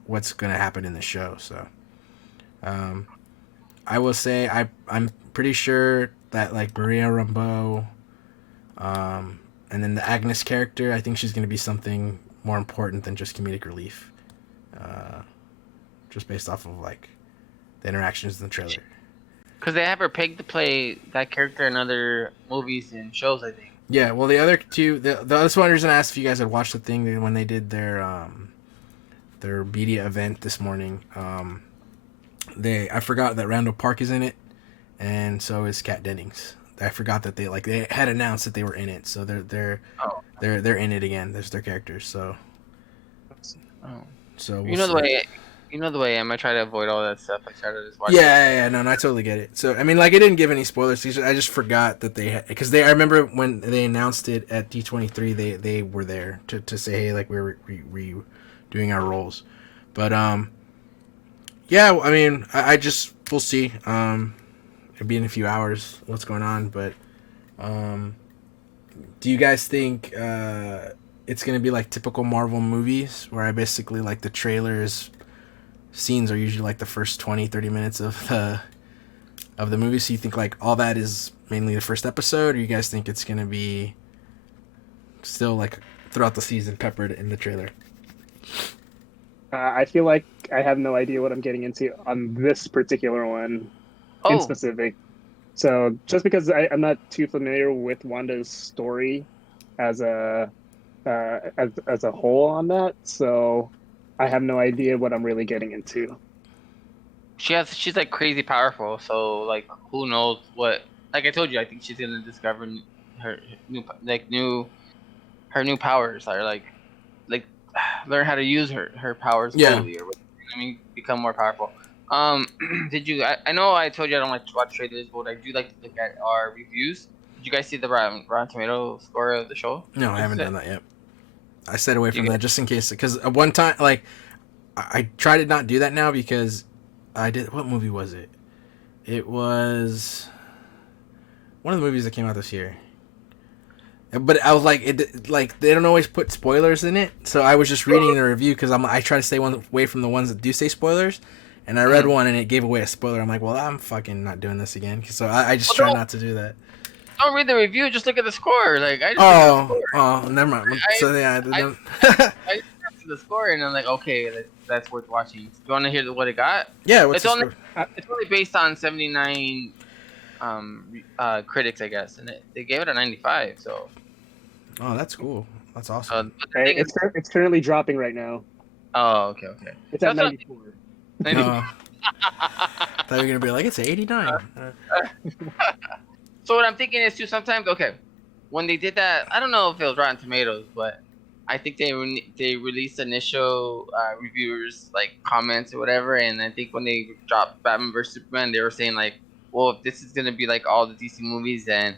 what's going to happen in the show. So I will say I'm pretty sure that like Maria Rambeau, and then the Agnes character, I think she's going to be something more important than just comedic relief. Just based off of like the interactions in the trailer. because they have her pegged to play that character in other movies and shows, I think. Yeah, well, the other two, that's one reason I asked if you guys had watched the thing when they did their media event this morning. I forgot that Randall Park is in it, and so is Kat Dennings. I forgot that they had announced that they were in it, so they're in it again. There's their characters, so. Oh. So we'll You know the way I am. I try to avoid all that stuff. I try to just watch. Yeah, no, I totally get it. So I mean, like, it didn't give any spoilers. I just forgot that because I remember when they announced it at D23, they were there to say, hey, like, we're doing our roles, but yeah, I mean, I just we'll see. It'll be in a few hours what's going on, but do you guys think it's gonna be like typical Marvel movies where I basically like the trailers? Scenes are usually like the first 20-30 minutes of the movie, so you think like all that is mainly the first episode, or you guys think it's gonna be still like throughout the season peppered in the trailer? I feel like I have no idea what I'm getting into on this particular one in specific. So just because I'm not too familiar with Wanda's story as a whole on that, so I have no idea what I'm really getting into. She's like crazy powerful, so like who knows what? Like I told you, I think she's gonna discover her new powers, or like learn how to use her powers fully, or become more powerful. Did you? I know I told you I don't like to watch trailers, but I do like to look at our reviews. Did you guys see the Rotten Tomato score of the show? No, I haven't done that yet. I stayed away from that just in case, because one time, like, I try to not do that now because I did. What movie was it? It was one of the movies that came out this year. But I was like, they don't always put spoilers in it, so I was just reading the review because I try to stay away from the ones that do say spoilers. And I read one and it gave away a spoiler. I'm like, well, I'm fucking not doing this again. So I just try not to do that. Don't read the review. Just look at the score. Like I just look at the score. Never mind. So yeah, I just looked at the score and I'm like, okay, that's worth watching. Do you want to hear what it got? Yeah, it's only based on 79 critics, I guess, and they gave it a 95. So. Oh, that's cool. That's awesome. It's currently dropping right now. Oh, okay. It's at 94. I thought you were gonna be like, it's 89. So what I'm thinking is too, sometimes, okay, when they did that, I don't know if it was Rotten Tomatoes, but I think they released initial reviewers, like comments or whatever, and I think when they dropped Batman vs Superman, they were saying like, well, if this is gonna be like all the DC movies, then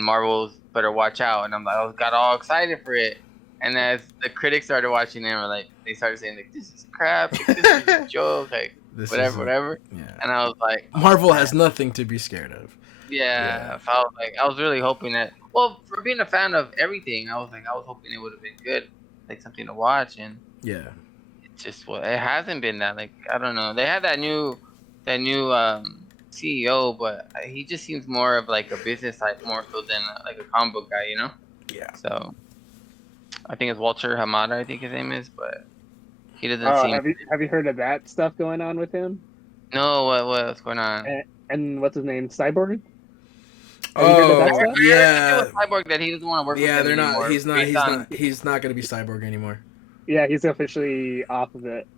Marvel's better watch out. And I'm like, I got all excited for it, and as the critics started watching it, they started saying like, this is crap, like, this is a joke, like whatever. Yeah. And I was like, Marvel has nothing to be scared of. Yeah. So I was really hoping that. Well, for being a fan of everything, I was hoping it would have been good, like something to watch, and yeah, it's just it hasn't been that. Like I don't know, they had that new CEO, but he just seems more of like a business type more so than like a comic book guy, you know? Yeah. So I think it's Walter Hamada, I think his name is, but he doesn't seem. Have you heard of that stuff going on with him? No, what's going on? And what's his name? Cyborg? Oh, yeah. Cyborg that he doesn't want to work with. Yeah, they're not. Anymore. He's not going to be Cyborg anymore. Yeah, he's officially off of it.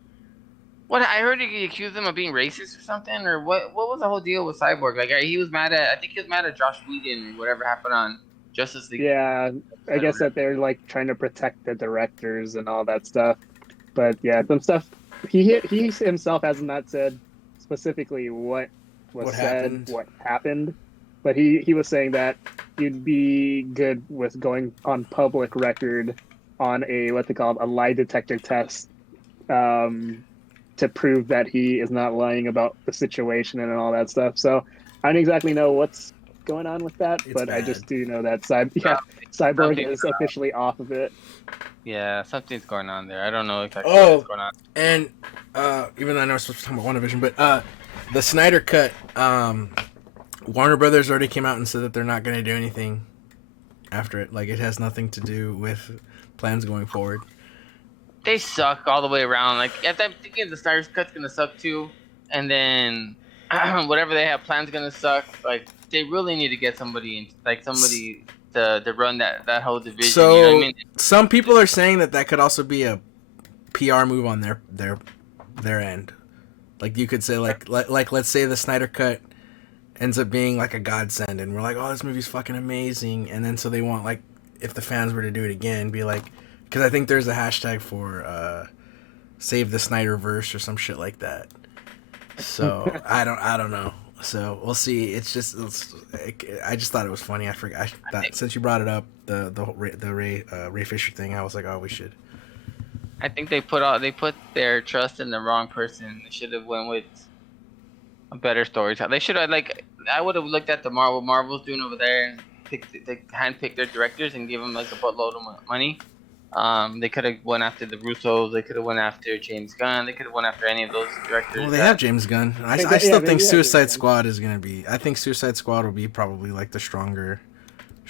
What I heard, he accused him of being racist or something, or what? What was the whole deal with Cyborg? Like he was mad at. I think he was mad at Josh Whedon or whatever happened on Justice League. Yeah, I guess that they're like trying to protect the directors and all that stuff. But yeah, some stuff he himself has not said specifically what happened. But he was saying that he'd be good with going on public record on a what they call a lie detector test to prove that he is not lying about the situation and all that stuff. So I don't exactly know what's going on with that, It's but I bad. just do know that Cyborg Probably, is officially off of it. Yeah, something's going on there. I don't know exactly Oh, what's going on. and even though I know we're supposed to talk about WandaVision, but the Snyder Cut, Warner Brothers already came out and said that they're not going to do anything after it. Like, it has nothing to do with plans going forward. They suck all the way around. Like, I'm thinking the Snyder Cut's gonna suck too, and then whatever they have plans gonna suck. Like, they really need to get somebody to run that whole division. So, you know what I mean? some people are saying that could also be a PR move on their end. Like, you could say, like let's say the Snyder Cut ends up being like a godsend, and we're like, oh, this movie's fucking amazing, and then so they want, like, if the fans were to do it again, be like, because I think there's a hashtag for Save the Snyderverse or some shit like that. So I don't know. So we'll see. I just thought it was funny. I forgot that since you brought it up, the Ray Fisher thing. I was like, oh, we should. I think they put their trust in the wrong person. They should have went with a better storyteller. They should have, like, I would have looked at what Marvel's doing over there and handpicked their directors and give them like a buttload of money. They could have went after the Russos. They could have went after James Gunn. They could have went after any of those directors. Well, they have James Gunn. I still think Suicide Squad is gonna be. I think Suicide Squad will be probably like the stronger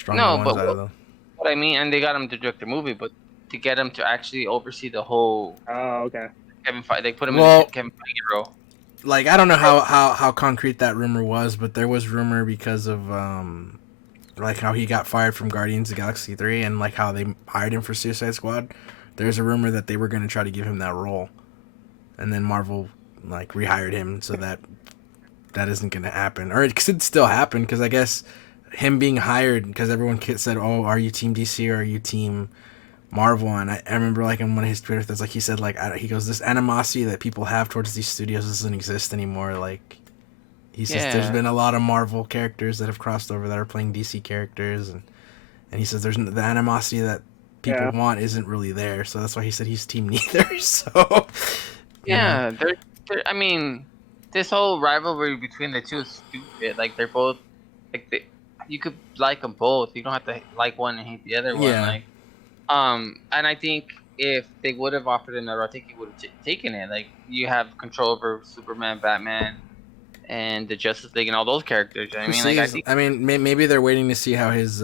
ones out of them. What I mean, and they got him to direct the movie, but to get him to actually oversee the whole. Oh, okay. Kevin Feige. They put him in the Kevin Feige role. Like, I don't know how concrete that rumor was, but there was rumor because of like how he got fired from Guardians of the Galaxy 3 and like how they hired him for Suicide Squad. There's a rumor that they were going to try to give him that role, and then Marvel like rehired him, so that isn't going to happen, or it could still happen, because I guess him being hired, because everyone said, oh, are you Team DC or are you Team Marvel? And I remember, like, in one of his Twitter threads, like, he said, like, he goes, this animosity that people have towards these studios doesn't exist anymore. Like, he says there's been a lot of Marvel characters that have crossed over that are playing DC characters, and he says there's the animosity that people want isn't really there. So that's why he said he's Team Neither. So yeah, I mean, this whole rivalry between the two is stupid. Like, they're both you could like them both. You don't have to like one and hate the other one. Like, and I think if they would have offered another, I think he would have taken it. Like, you have control over Superman, Batman, and the Justice League and all those characters. You know what I mean? Like, maybe they're waiting to see how his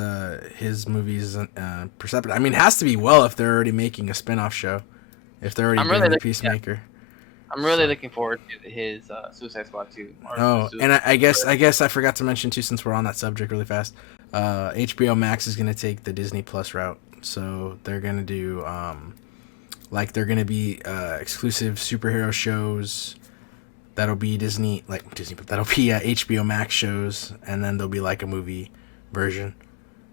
movies perceived. I mean, it has to be well if they're already making a spin-off show. If they're already doing the Peacemaker. Yeah. I'm really looking forward to his Suicide Squad 2. And I guess I forgot to mention too, since we're on that subject really fast. HBO Max is gonna take the Disney Plus route, so they're gonna do they're gonna be exclusive superhero shows that'll be Disney, but that'll be HBO Max shows, and then there'll be like a movie version.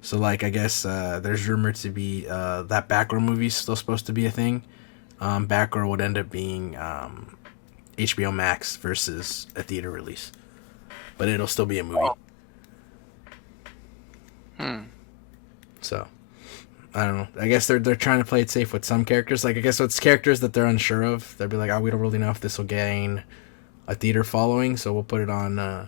So like I guess there's rumored to be that Batgirl movie's still supposed to be a thing. Batgirl would end up being HBO Max versus a theater release, but it'll still be a movie. So I don't know. I guess they're trying to play it safe with some characters. Like, I guess it's characters that they're unsure of. They'll be like, oh, we don't really know if this will gain a theater following, so we'll put it on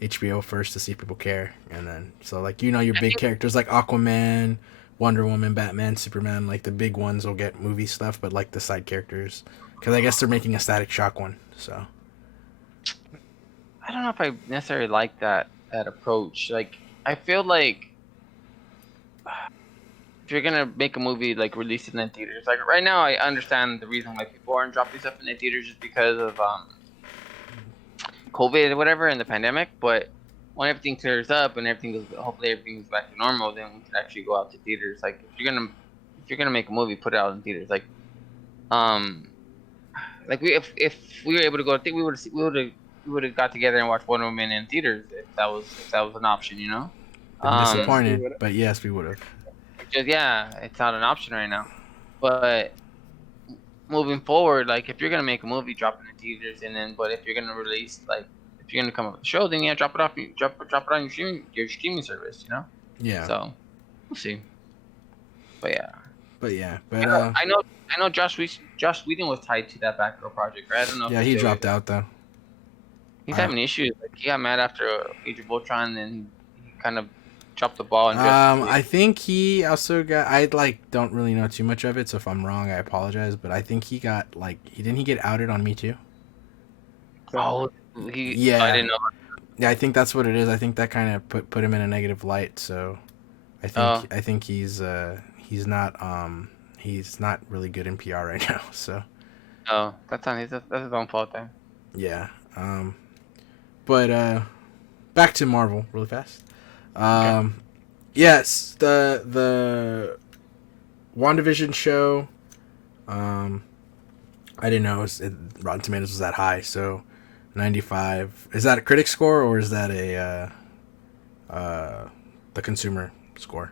HBO first to see if people care. And then so like, you know, your big characters like Aquaman, Wonder Woman, Batman, Superman, like the big ones will get movie stuff, but like the side characters, because I guess they're making a Static Shock one. So I don't know if I necessarily like that approach. Like, I feel like if you're gonna make a movie, like, release it in theaters, like right now, I understand the reason why people aren't dropping stuff in the theaters just because of COVID or whatever and the pandemic. But when everything clears up and hopefully everything goes back to normal, then we can actually go out to theaters. Like, if you're gonna make a movie, put it out in theaters. Like, if we were able to go, I think we would have got together and watched Wonder Woman in theaters if that was an option, you know. Disappointed, but yes, we would have. It's not an option right now. But moving forward, like, if you're gonna make a movie, drop it in theaters, but if you're gonna release, like, if you're gonna come up with a show, then drop it on your streaming service, you know. Yeah. So we'll see. But yeah. I know Josh Whedon was tied to that Batgirl project, right? I don't know. Yeah, if he dropped out though. He's having issues. Like he got mad after Age of Ultron, and he kind of chopped the ball. And I think he also got. I don't really know too much of it, so if I'm wrong, I apologize. But I think he got he didn't he get outed on Me Too? Oh, yeah. I didn't know. Yeah, I think that's what it is. I think that kind of put him in a negative light. So, I think he's not really good in PR right now. So. Oh, that's his own fault then. Yeah. But back to Marvel really fast. Okay. Yes, the WandaVision show. I didn't know Rotten Tomatoes was that high. So 95. Is that a critic score or is that the consumer score?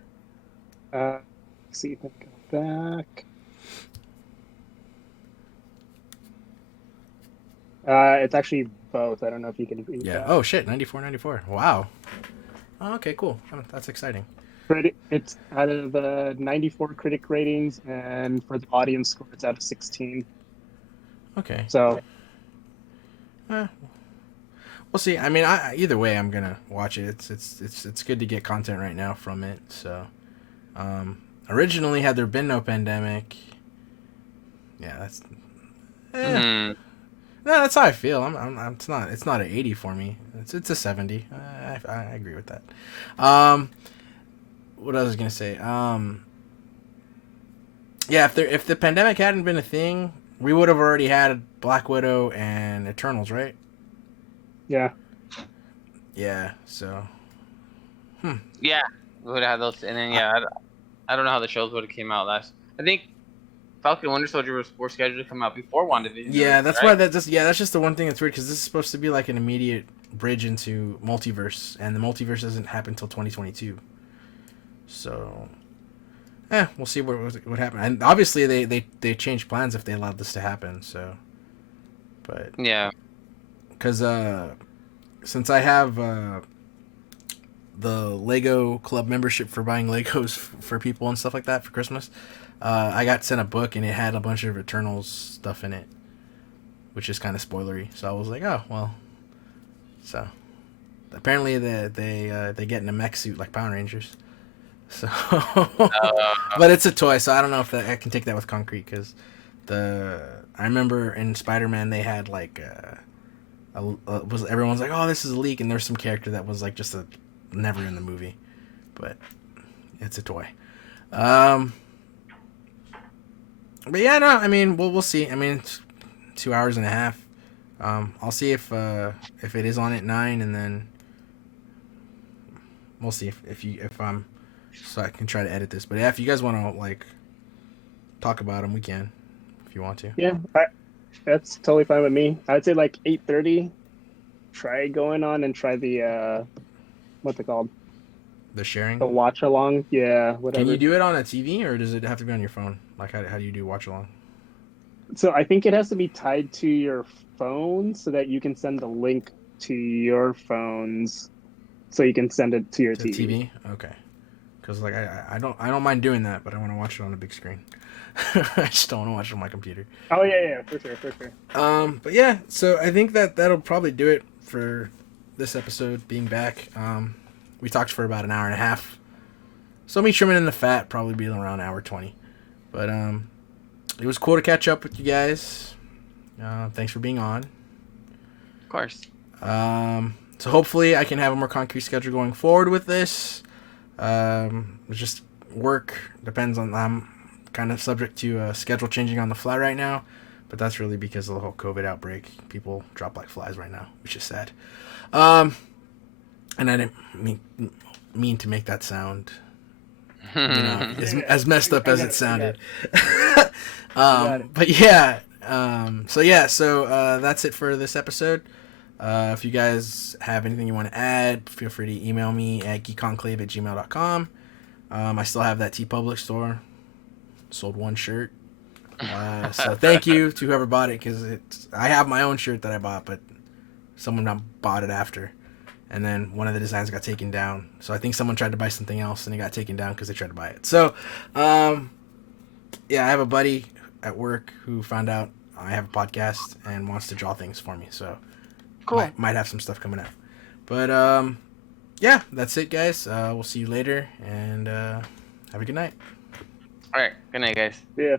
Let's see if I go back. It's actually both. I don't know if you can read that. Oh shit, 94. Wow. Oh, okay, cool. That's exciting. It's out of 94 critic ratings, and for the audience score, it's out of 16. Okay. So, we'll see. I mean, either way, I'm gonna watch it. It's good to get content right now from it. So, originally, had there been no pandemic, yeah, that's. No, that's how I feel. It's not an 80 for me. It's a 70. I agree with that. What else was I gonna say? Yeah, if the pandemic hadn't been a thing, we would have already had Black Widow and Eternals, right? yeah. Yeah. So. Yeah, we would have had those, and then I don't know how the shows would have came out last. I think Falcon and Winter Soldier were scheduled to come out before WandaVision. Yeah, that's right? why that's just the one thing that's weird because this is supposed to be like an immediate bridge into multiverse, and the multiverse doesn't happen until 2022. So, we'll see what happens. And obviously they changed plans if they allowed this to happen. So, but yeah, because since I have the Lego Club membership for buying Legos for people and stuff like that for Christmas. I got sent a book and it had a bunch of Eternals stuff in it, which is kind of spoilery. So I was like, oh well. So apparently they get in a mech suit like Power Rangers. So, but it's a toy, so I don't know if I can take that with concrete because I remember in Spider-Man they had like everyone's like, oh, this is a leak, and there's some character that was like just never in the movie, but it's a toy. But yeah, no, I mean, we'll see. I mean, it's 2 hours and a half. I'll see if it is on at 9, and then we'll see if I'm so I can try to edit this. But yeah, if you guys want to like talk about them, we can if you want to. Yeah, that's totally fine with me. I'd say like 8:30. Try going on and try the what's it called? The sharing. The watch along. Yeah, whatever. Can you do it on a TV or does it have to be on your phone? Like how do you do watch along? So I think it has to be tied to your phone so that you can send the link to your phones, so you can send it to your TV. Okay. Because like I don't mind doing that, but I want to watch it on a big screen. I just don't want to watch it on my computer. Oh yeah, for sure. But yeah, so I think that'll probably do it for this episode being back. We talked for about an hour and a half. So me trimming in the fat probably be around an hour 20. But it was cool to catch up with you guys. Thanks for being on. of course. So hopefully I can have a more concrete schedule going forward with this. It's just work depends on I'm kind of subject to schedule changing on the fly right now, but that's really because of the whole COVID outbreak. People drop like flies right now, which is sad. And I didn't mean to make that sound, as messed up as it sounded. But yeah, so that's it for this episode. If you guys have anything you want to add, feel free to email me at geekconclave@gmail.com. I still have that TeePublic store. Sold one shirt. So thank you to whoever bought it, because I have my own shirt that I bought, but someone bought it after. And then one of the designs got taken down. So I think someone tried to buy something else and it got taken down because they tried to buy it. So, yeah, I have a buddy at work who found out I have a podcast and wants to draw things for me. So Cool. might have some stuff coming out. But yeah, that's it, guys. We'll see you later, and have a good night. All right. Good night, guys. Yeah.